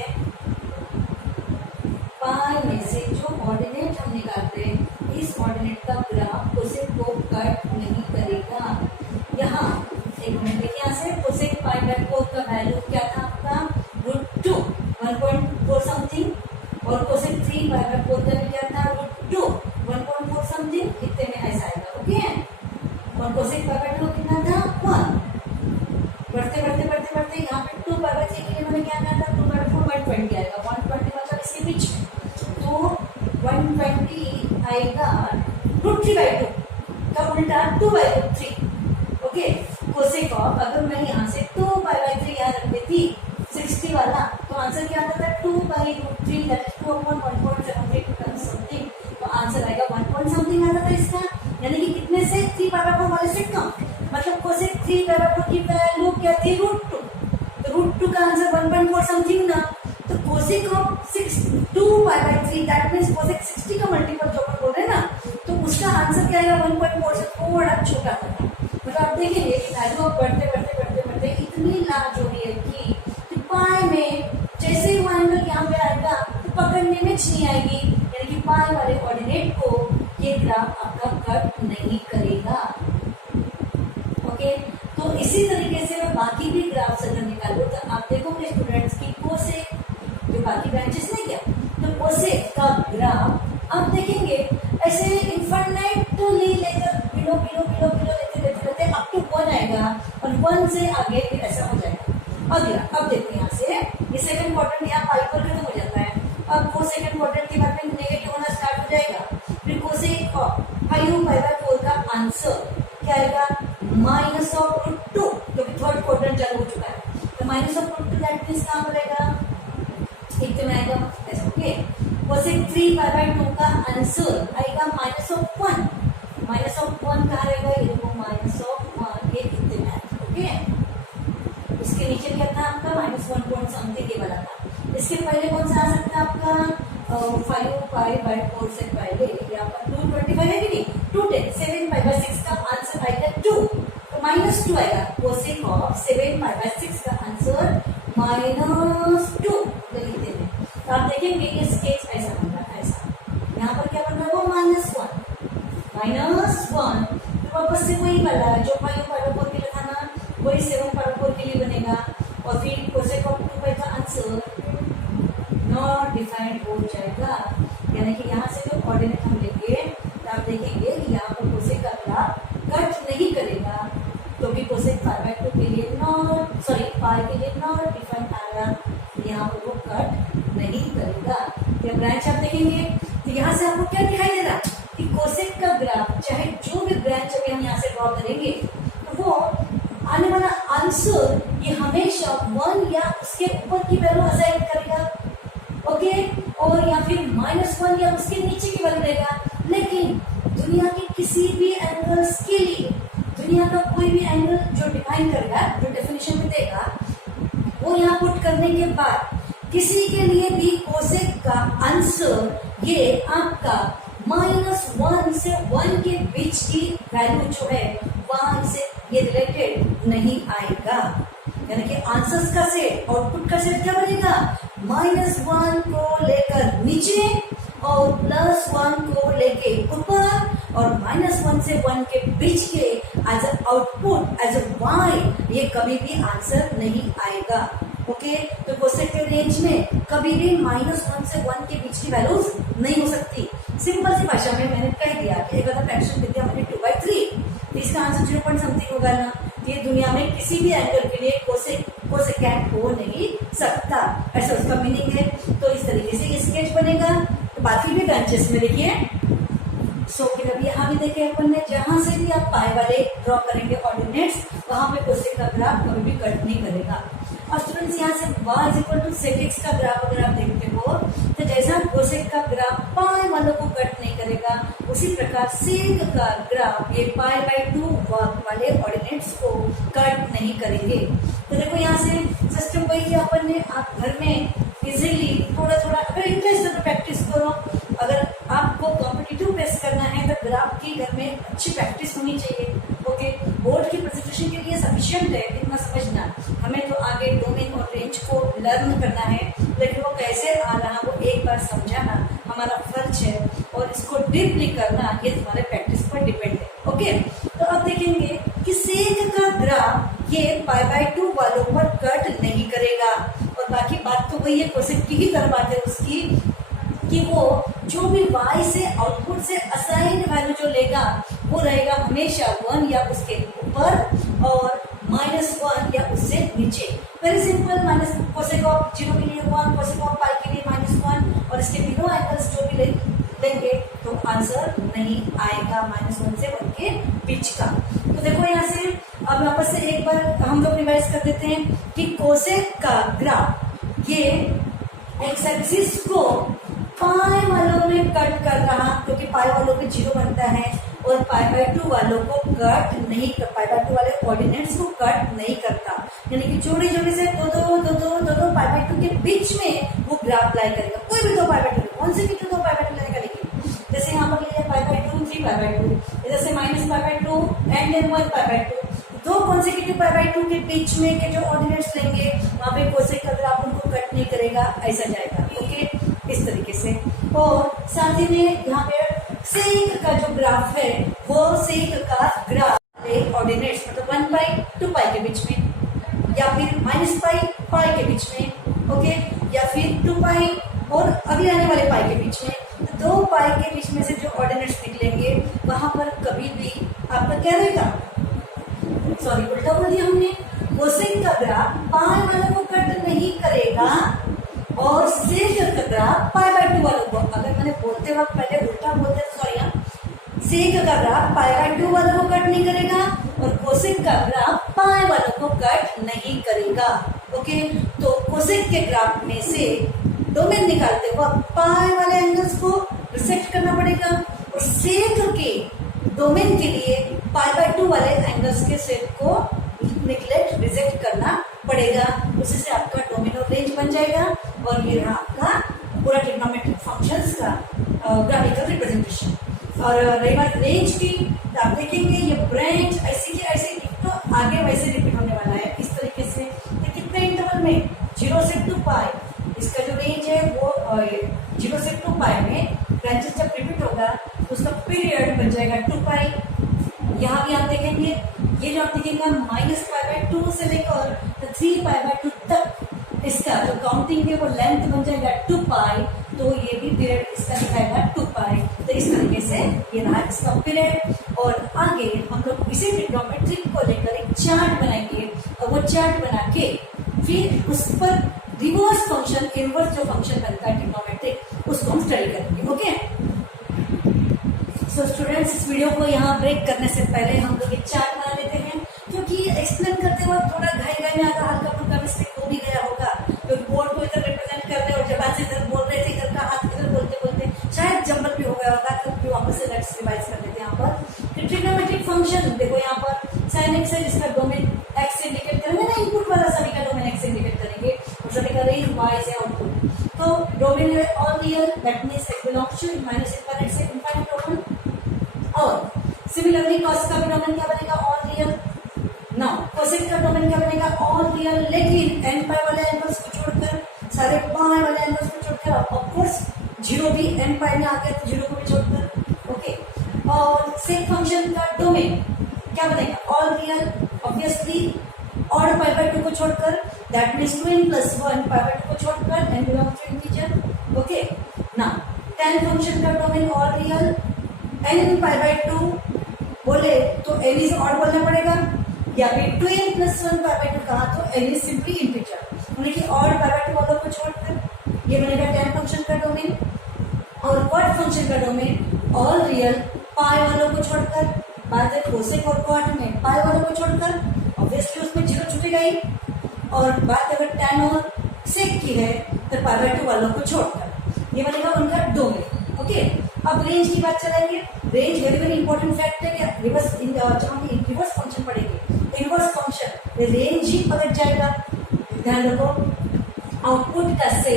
पाई में से जो ऑर्डिनेट हम निकालते हैं इस ऑर्डिनेट का ग्राफ कोसेक को कट नहीं करेगा। यहाँ एक मिनट देखिए, यहाँ से कोसेक पाई बाई 4 का वैल्यू क्या था आपका √2 1.4 समथिंग, और कोसेक 3 पाई बाई 4 का भी क्या था √2 1.4 समथिंग, इतने में ऐसा आएगा। ओके, और कोसेक पाई बाई 2 कितना था 1। बढ़ते बढ़ते बढ़ते बढ़ते यहाँ पे 2 पाई बाई 3 के लिए मैंने क्या कहा था 2 पाई 4 120 आएगा, 120 मतलब इसके बीच में, तो 120 आएगा √3/2 का उल्टा 2/3। ओके, कोसेक ऑफ अगर मैं यहाँ से 2 पाई बाई 3 यहाँ रख देती 60 वाला, तो आंसर क्या आता था 2/√3 दैट इज 2/1.73 समथिंग, तो आंसर आएगा 1 पॉइंट समथिंग आता था इसका, यानी कि कितने से 3 पाई बाई 4 वाले से कम, मतलब कोसेक 3 पाई बाई 4 की वैल्यू क्या थी √2, तो √2 का आंसर 1.4 समथिंग ना, तो cosec of 2 pi by 3 that means cosec 60 का मल्टीपल जो अपन बोल रहे हैं ना, तो उसका आंसर क्या आएगा 1.4 से थोड़ा छोटा था। मतलब आप देखेंगे कि वैल्यू अब बढ़ते बढ़ते बढ़ते बढ़ते इतनी लार्ज हो रही है कि पाई में जैसे ही वो एंगल यहाँ पे आएगा तो पकड़ने में नहीं आएगी, यानी कि पाई वाले कोऑर्डिनेट को ये ग्राफ आपका कट नहीं करेगा। ओके, तो इसी तरीके से मैं बाकी भी ग्राफ्स अगर निकालूं तो आप देखोगे स्टूडेंट्स की कोसेक जो बाकी ब्रांचेस नहीं क्या, तो कोसेक का ग्राफ आप देखेंगे ऐसे इनफाइनाइटली लेकर बिलो बिलो बिलो बिलो लेते लेते लेते अप टू 1 आएगा, और 1 से आगे फिर ऐसा हो जाएगा। अगला अब देखते हैं यहाँ से ये सेकंड क्वाड्रेंट यहाँ पाई पर खत्म हो जाता है, अब वो सेकंड क्वाड्रेंट के बाद में नेगेटिव होना स्टार्ट हो जाएगा, फिर कोसेक ऑफ 5 पाई बाई 4 का आंसर क्या आएगा -√2, क्योंकि थर्ड क्वाड्रेंट चालू हो चुका है, तो -√2 दैट मींस कहाँ पड़ेगा इतने में आएगा ऐसा। ओके, कोसेक 3 पाई बाई 2 का आंसर आएगा -1 कहाँ रहेगा, ये देखो -1 ये इतने में आएगा। ओके, इसके नीचे क्या था आपका -1 पॉइंट समथिंग ये वाला था, इसके पहले कौन सा आ सकता है आपका 5 पाई बाई 4 से पहले ये आपका 225 है कि नहीं 210 7 पाई बाई 6 का आंसर आएगा 2, तो -2 आएगा। कोसेक ऑफ 7 पाई बाई 6 का आंसर -2 लिखते हैं, तो आप देखेंगे ये स्केच ऐसा बन रहा है, ऐसा यहाँ पर क्या बन रहा है वो -1 तो वापस से वही वाला जो 5 पाई बाई 4 के लिए था ना वही 7 पाई बाई 4 के लिए बनेगा, और फिर कोसेक ऑफ 2 पाई का आंसर नॉट डिफाइंड हो जाएगा, यानी कि यहाँ से जो कोऑर्डिनेट हम लेंगे तो आप देखेंगे कि यहाँ पर कोसेक का ग्राफ कट नहीं करेगा, क्योंकि कोसेक पाई बाई 2 के लिए पाई के लिए नॉट डिफाइंड आएगा, यहाँ पर वो कट नहीं करेगा। तो ब्रांच आप देखेंगे तो यहाँ से आपको क्या दिखाई दे रहा कि कोसेक का ग्राफ चाहे जो भी ब्रांच अभी हम यहाँ से ड्रॉ करेंगे तो वो आने वाला आंसर ये हमेशा 1 या उसके ऊपर की वैल्यू असाइन करेगा। ओके, और या फिर -1 या उसके नीचे की वैल्यू रहेगा, लेकिन दुनिया के किसी भी एंगल्स के लिए दुनिया का कोई भी एंगल जो डिफाइन करेगा जो डेफिनेशन में देगा वो यहाँ पुट करने के बाद किसी के लिए भी कोसेक का आंसर ये आपका -1 से 1 के बीच की वैल्यू जो है वहां से ये रिलेटेड नहीं आएगा, यानी कि आंसर्स का सेट आउटपुट का सेट क्या बनेगा -1 को लेकर नीचे और +1 को लेके ऊपर और -1 से 1 के बीच के as a output as a y ये कभी भी आंसर नहीं आएगा। ओके, तो कोसेक के रेंज में कभी भी -1 से 1 के बीच की वैल्यूज नहीं हो सकती। सिंपल सी भाषा में मैंने कह दिया कि एक अगर फ्रैक्शन दे दिया मैंने 2/3 तो इसका आंसर 0 पॉइंट समथिंग होगा ना। ये दुनिया में किसी भी एंगल के लिए कोसेक कोसेकेंट हो नहीं सकता, ऐसा उसका मीनिंग है। तो इस तरीके से ये स्केच बनेगा। तो बाकी भी ब्रांचेस में देखिए, सो फिर अभी यहाँ भी देखे अपन ने, जहां से भी आप पाई वाले ड्रॉ करेंगे ऑर्डिनेट्स, वहां पे कोसेक का ग्राफ कभी भी कट नहीं करेगा। और स्टूडेंट्स यहाँ से y is equal to sec x का ग्राफ अगर आप देखते हो, तो जैसा कोसेक का ग्राफ पाई वालों को कट नहीं करेगा, उसी प्रकार सेक का ग्राफ ये पाई बाय 2 वाले ऑर्डिनेट्स को कट नहीं करेंगे। तो देखो यहाँ से सिस्टम वही है, अपन ने आप घर में इजीली थोड़ा थोड़ा अगर इंटरेस्ट है तो प्रैक्टिस करो। अगर आपको कॉम्पिटिटिव बेस करना है तो ग्राफ की घर में अच्छी प्रैक्टिस होनी चाहिए। ओके, बोर्ड की प्रेजेंटेशन के लिए सफिशिएंट है इतना समझना, हमें तो आगे डोमेन और रेंज को लर्न करना है, लेकिन वो कैसे आ रहा वो एक बार समझाना हमारा फर्ज है, और इसको डीपली करना ये तुम्हारे प्रैक्टिस पर डिपेंड है। ओके, तो अब देखेंगे कि सेक का ग्राफ ये पाई बाय 2 वालों पर कट नहीं करेगा। और बाकी बात तो वही है, कोसेक की ही तरह बात है उसकी, कि वो जो भी y से आउटपुट से असाइन वैल्यू जो लेगा वो रहेगा हमेशा 1 या उसके ऊपर और -1 या उससे नीचे। Very simple, minus cosec of 0 के लिए 1, कोसेक ऑफ पाई के लिए -1, और इसके बिलो एंगल्स जो भी लेंगे तो आंसर नहीं आएगा -1 से 1 के बीच का। तो देखो यहाँ से अब वापस से एक बार हम लोग रिवाइज कर देते हैं कि कोसेक का ग्राफ ये एक्स एक्सिस को पाई वालों में कट कर रहा, क्योंकि पाई वालों पे 0 बनता है, और पाई बाय 2 वालों को कट नहीं कर, पाई बाय 2 वाले कोऑर्डिनेट्स को कट नहीं करता, यानी कि जोड़ी जोड़ी से दो पाई बाय 2 के बीच में वो ग्राफ लाई करेगा। कोई भी दो पाई बाय 2, कौन से भी दो पाई बाय 2 लाएगा, लेकिन जैसे यहाँ पर लिया पाई बाय 2, 3 पाई बाय 2, इधर से minus pi by 2 and then 1 pi by 2, दो कॉन्सेक्यूटिव पाई बाय 2 के बीच में के जो ऑर्डिनेट्स लेंगे वहां पे कोसेक का ग्राफ उनको कट नहीं करेगा, ऐसा जाएगा। ओके, इस तरीके से। और साथ ही में यहाँ पे सेक का जो ग्राफ है वो सेक का ग्राफ ऑर्डिनेट्स मतलब 1 पाई 2 पाई के बीच में, या फिर माइनस पाई पाई के बीच में, ओके, या फिर 2 पाई और अगले आने वाले पाई के बीच में। तो 2 पाई के बीच में से जो ऑर्डिनेट्स निकलेंगे वहां पर कभी भी आपका क्या रहेगा, सॉरी उल्टा बोल दिया हमने, कोसेक का ग्राफ पाई वालों को कट नहीं करेगा और सेक का ग्राफ पाई बाय 2 वालों को, अगर मैंने बोलते वक्त पहले उल्टा बोलते सॉरी, सेक का ग्राफ पाई बाय 2 वालों को कट नहीं करेगा और कोसेक का ग्राफ पाई वालों को कट नहीं करेगा। ओके, तो कोसेक के ग्राफ में से डोमेन निकालते वक्त पाई वाले एंगल्स को रिसेक्ट करना पड़ेगा, और सेक के डोमेन के लिए पाई बाय 2 वाले एंगल्स के सेट को निगलेक्ट रिजेक्ट करना पड़ेगा। उसी से आपका डोमेन और रेंज बन जाएगा, और ये रहा आपका पूरा ट्रिग्नोमेट्रिक फंक्शंस का ग्राफिकल रिप्रेजेंटेशन। और रही बात रेंज की, तो आप देखेंगे ये ब्रांच ऐसे की ऐसे तो आगे वैसे रिपीट होने वाला है इस तरीके से। तो कितने इंटरवल में 0 से 2 पाई, इसका जो रेंज है वो 0 से 2 पाई में ब्रांचेस जब रिपीट होगा तो उसका पीरियड बन जाएगा 2 पाई। यहाँ भी आप देखेंगे ये जो आप देखेंगे माइनस पाई बाय 2 से लेकर 3 पाई बाय 2 तक इसका जो काउंटिंग है वो लेंथ बन जाएगा 2 पाई, तो ये भी पीरियड इसका दिखाएगा 2 पाई। तो इस तरीके से ये रहा इसका पीरियड। और आगे हम लोग इसी ट्रिग्नोमेट्रिक को लेकर एक चार्ट बनाएंगे, और वो चार्ट बना के फिर उस पर रिवर्स फंक्शन, इनवर्स जो फंक्शन बनता है ट्रिग्नोमेट्रिक, उसको हम स्टडी करेंगे। ओके, सो स्टूडेंट्स इस वीडियो को यहाँ ब्रेक करने से पहले हम लोग एक चार्ट बना लेते हैं, क्योंकि एक्सप्लेन करते वक्त थोड़ा घाई में आधा हल्का फुल्का मिस्टेक हो भी गया होगा, क्योंकि बोर्ड को इधर रिप्रेजेंट कर रहे और जबान से इधर बोल रहे थे, इधर का हाथ इधर बोलते बोलते शायद जंबल भी हो गया होगा, तो फिर वापस से लेट्स रिवाइज कर देते हैं। यहाँ पर ट्रिग्नोमेट्रिक फंक्शन देखो, यहाँ पर साइन एक्स है जिसका डोमेन एक्स से इंडिकेट करेंगे ना, इनपुट वाला सभी का डोमेन एक्स से इंडिकेट करेंगे, और सभी का रेंज वाई से आउटपुट। तो डोमेन है all real, that means it belongs to minus infinite से इनफाइनाइट डोमेन। और सिमिलरली कॉस का भी डोमेन क्या बनेगा, ऑल रियल। नाउ कोसेक का डोमेन क्या बनेगा, ऑल रियल, लेकिन एन पाई वाले एंगल्स को छोड़कर, सारे पाई वाले एंगल्स को छोड़कर, ऑफ कोर्स 0 भी एन पाई में आ गया तो 0 को भी छोड़कर। ओके, और सेक फंक्शन का डोमेन क्या बनेगा, all real, obviously odd pi by 2 को छोड़कर, that means 2n + 1 pi by 2 को छोड़कर, n belongs to integer. Okay, now tan function का domain all real, n pi by 2 बोले तो n इज ऑड बोलना पड़ेगा, या बिटवीन +1 पाई/2 कहा तो n इज सिंपली इंटीजर, यानी कि ऑड पाई/2 वालों को छोड़कर ये बनेगा tan फंक्शन का डोमेन, और cot फंक्शन का डोमेन ऑल रियल पाई वालों को छोड़कर, बात है कोसेक और cot में पाई वालों को छोड़कर, ऑब्वियसली उसमें जीरो छूटेगा ही, और बात अगर tan और sec की है तो पाई/2 वालों को छोड़कर, ये बनेगा उनका डोमेन। ओके, अब रेंज की बात चलाएंगे। Range very very important fact है। रिवर्स जब हम रिवर्स फंक्शन पढ़ेंगे, इनवर्स फंक्शन रेंज ही पलट जाएगा। ध्यान रखो, आउटपुट का से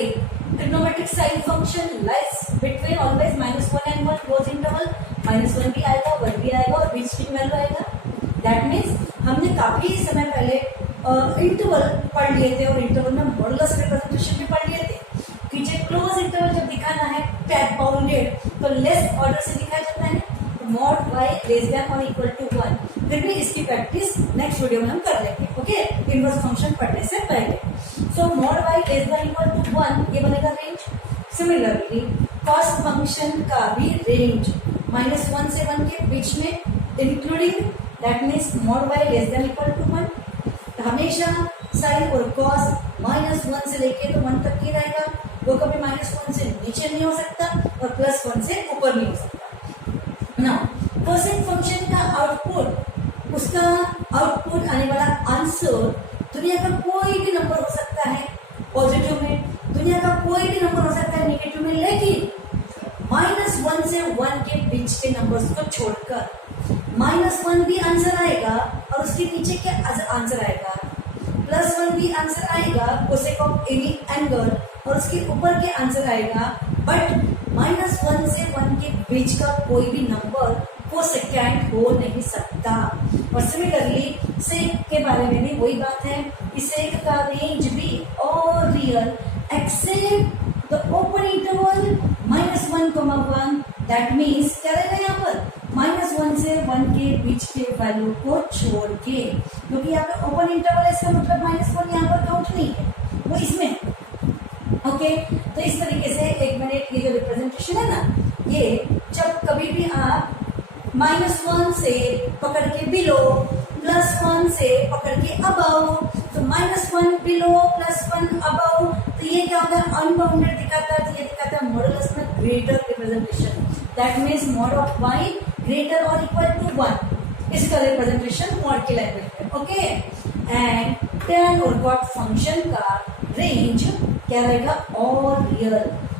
trigonometric sine function lies between always -1 and 1 close interval, -1 भी आएगा, 1 भी आएगा और बीच में वैल्यू आएगा। दैट मीन्स हमने काफी समय पहले इंटरवल पढ़ लिए थे और इंटरवल में मॉडुलस रिप्रेजेंटेशन भी पढ़ लिए थे कि जो क्लोज इंटरवल जब दिखाना है टैग बाउंडेड तो लेस ऑर्डर से दिखाया जाता है, mod y लेस देन और इक्वल टू 1। फिर भी इसकी प्रैक्टिस नेक्स्ट वीडियो में हम कर लेंगे। ओके, इनवर्स फंक्शन पढ़ने से पहले। So mod y less than equal to 1 ये बनेगा रेंज। सिमिलरली cos फंक्शन का भी रेंज -1 से 1 के बीच में including, that means mod y less than equal to 1। हमेशा साइन और cos -1 से लेके तो 1 तक ही रहेगा, वो कभी -1 से नीचे नहीं हो सकता और +1 से ऊपर नहीं हो सकता। नाउ कोसेक फंक्शन का आउटपुट, उसका आउटपुट आने वाला आंसर दुनिया का कोई भी नंबर हो सकता है पॉजिटिव में, दुनिया का कोई भी नंबर हो सकता है नेगेटिव में, लेकिन -1 से 1 के बीच के नंबर्स को छोड़कर -1 भी आंसर आएगा और उसके नीचे क्या आंसर आएगा, +1 भी आंसर आएगा कोसेक ऑफ एनी एंगल और उसके ऊपर के आंसर आएगा, बट -1 से 1 के बीच का कोई भी नंबर कोसेकेंट हो नहीं सकता। और सिमिलरली सेक के बारे में भी वही बात है कि सेक का रेंज भी और real except the open interval -1, that means क्या रहेगा यहाँ पर -1 से 1 के बीच के वैल्यू को छोड़ के, क्योंकि यहाँ पे ओपन इंटरवल है, इसका मतलब -1 यहाँ पर काउंट नहीं है, वो इसमें। ओके, तो इस तरीके से एक मिनट ये जो रिप्रेजेंटेशन है ना, ये जब कभी भी आप -1 से पकड़ के बिलो, +1 से पकड़ के अबव, तो -1 बिलो, +1 अबव, तो ये क्या होगा अनबाउंडेड दिखाता है, ये दिखाता है मॉडुलस में greater representation, that means mod of y greater और इक्वल टू 1, इसका रिप्रेजेंटेशन मॉड की लैंग्वेज में। ओके, एंड tan और cot फंक्शन का रेंज क्या रहेगा और रियल,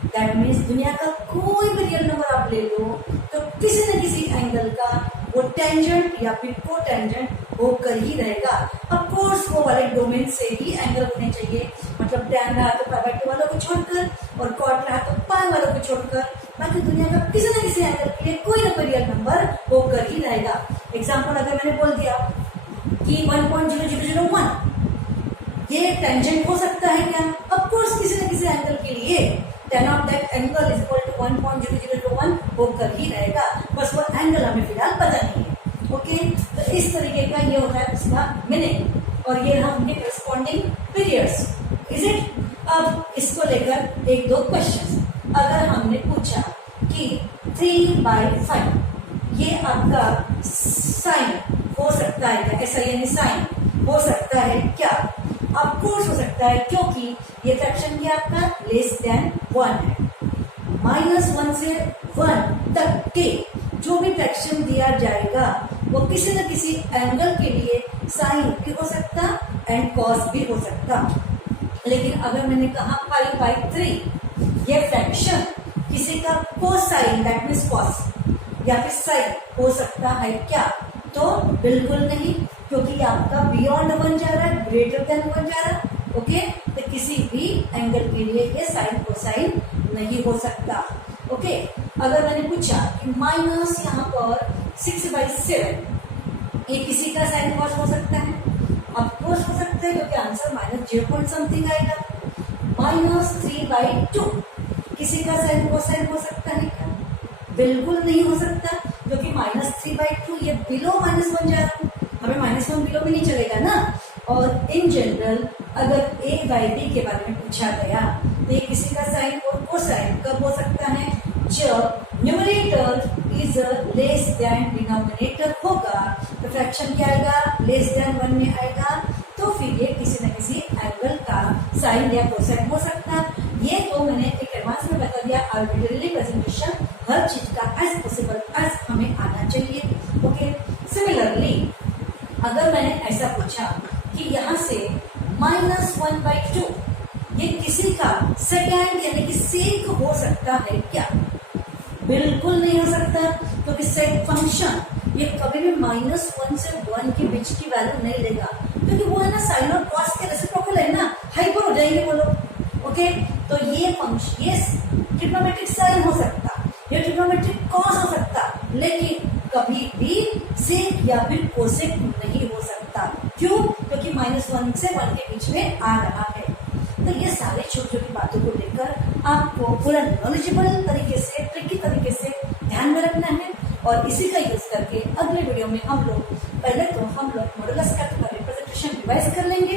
दैट मीन्स दुनिया का कोई भी रियल नंबर आप ले लो तो किसी न किसी एंगल का वो टेंजेंट या फिर को टेंजेंट होकर ही रहेगा। ऑफ कोर्स वो वाले डोमेन से ही एंगल होने चाहिए, मतलब tan रहा तो पाई/2 वालों को छोड़कर और cot रहा तो पाई वालों को छोड़कर, बाकी दुनिया का किसी न किसी एंगल के लिए कोई ना कोई रियल नंबर होकर ही रहेगा। एग्जाम्पल अगर मैंने बोल दिया कि 1.0001 ये टेंजेंट हो सकता है क्या, ऑफ कोर्स किसी न किसी एंगल के लिए tan of that angle is equal to 1.0001 होकर ही रहेगा, बस वो एंगल हमें फिलहाल पता नहीं है। ओके, तो इस तरीके का ये होता है उसका मीनिंग, और ये रहा उनके करस्पॉन्डिंग पीरियड्स। Is it? अब इसको लेकर एक दो क्वेश्चन, अगर हमने पूछा कि 3/5 ये आपका साइन हो सकता है क्या, ऐसा यानी साइन हो सकता है क्या, ऑफ कोर्स हो सकता है, क्योंकि ये फ्रैक्शन क्या आपका लेस देन 1 है। -1 से 1 तक के जो भी फ्रैक्शन दिया जाएगा वो किसी न किसी एंगल के लिए साइन भी हो सकता एंड कॉस भी हो सकता, लेकिन अगर मैंने कहा π/3 ये फ्रैक्शन किसी का कोसाइन दैट मीन्स कॉस या फिर साइन हो सकता है क्या, तो बिल्कुल नहीं, क्योंकि आपका बियॉन्ड 1 जा रहा है, ग्रेटर देन 1 जा रहा है। ओके, तो किसी भी एंगल के लिए ये साइन कोसाइन नहीं हो सकता। ओके, अगर मैंने पूछा कि माइनस यहाँ पर 6/7 ये किसी का साइन कॉस हो सकता है, ऑफकोर्स हो सकता है, क्योंकि आंसर -0 समथिंग आएगा। -3/2 किसी का साइन कोसाइन हो सकता है क्या, बिल्कुल नहीं हो सकता, क्योंकि -3/2 ये बिलो -1 जा रहा है, हमें -1 बिलो भी नहीं चलेगा ना। और इन जनरल अगर a/b के बारे में पूछा गया तो ये किसी का साइन और कोसाइन कब हो सकता है, जब numerator is less than denominator होगा तो फ्रैक्शन क्या आएगा, लेस देन 1 में आएगा। तो फिर ये किसी न किसी एंगल का साइन या कोसाइन हो सकता है। ये तो मैंने एक एडवांस में बता दिया, आर्बिट्रेरी प्रेजेंटेशन हर चीज का एज पॉसिबल एज हमें आना चाहिए। ओके, सिमिलरली अगर मैंने ऐसा पूछा कि यहाँ से -1/2 ये किसी का सेकेंड यानी कि सेक हो सकता है क्या? बिल्कुल नहीं हो सकता, क्योंकि सेक फंक्शन ये कभी भी -1 से 1 के बीच की वैल्यू नहीं लेगा, क्योंकि वो है ना साइन और कॉस के रेसिप्रोकल है ना, हाइपर हो जाएंगे वो लोग। ओके, तो ये फंक्शन ये ट्रिग्नोमेट्रिक साइन हो सकता, ये ट्रिग्नोमेट्रिक कॉस हो सकता, लेकिन कभी भी सेक या फिर कोसेक नहीं हो सकता। क्यों? क्योंकि -1 से 1 के बीच में आ रहा है। तो ये सारे छोटी छोटी बातों को लेकर आपको पूरा नॉलेजेबल तरीके से, ट्रिकी तरीके से ध्यान में रखना है, और इसी का यूज करके अगले वीडियो में हम लोग पहले तो हम लोग मॉडुलस का रिप्रेजेंटेशन रिवाइज कर लेंगे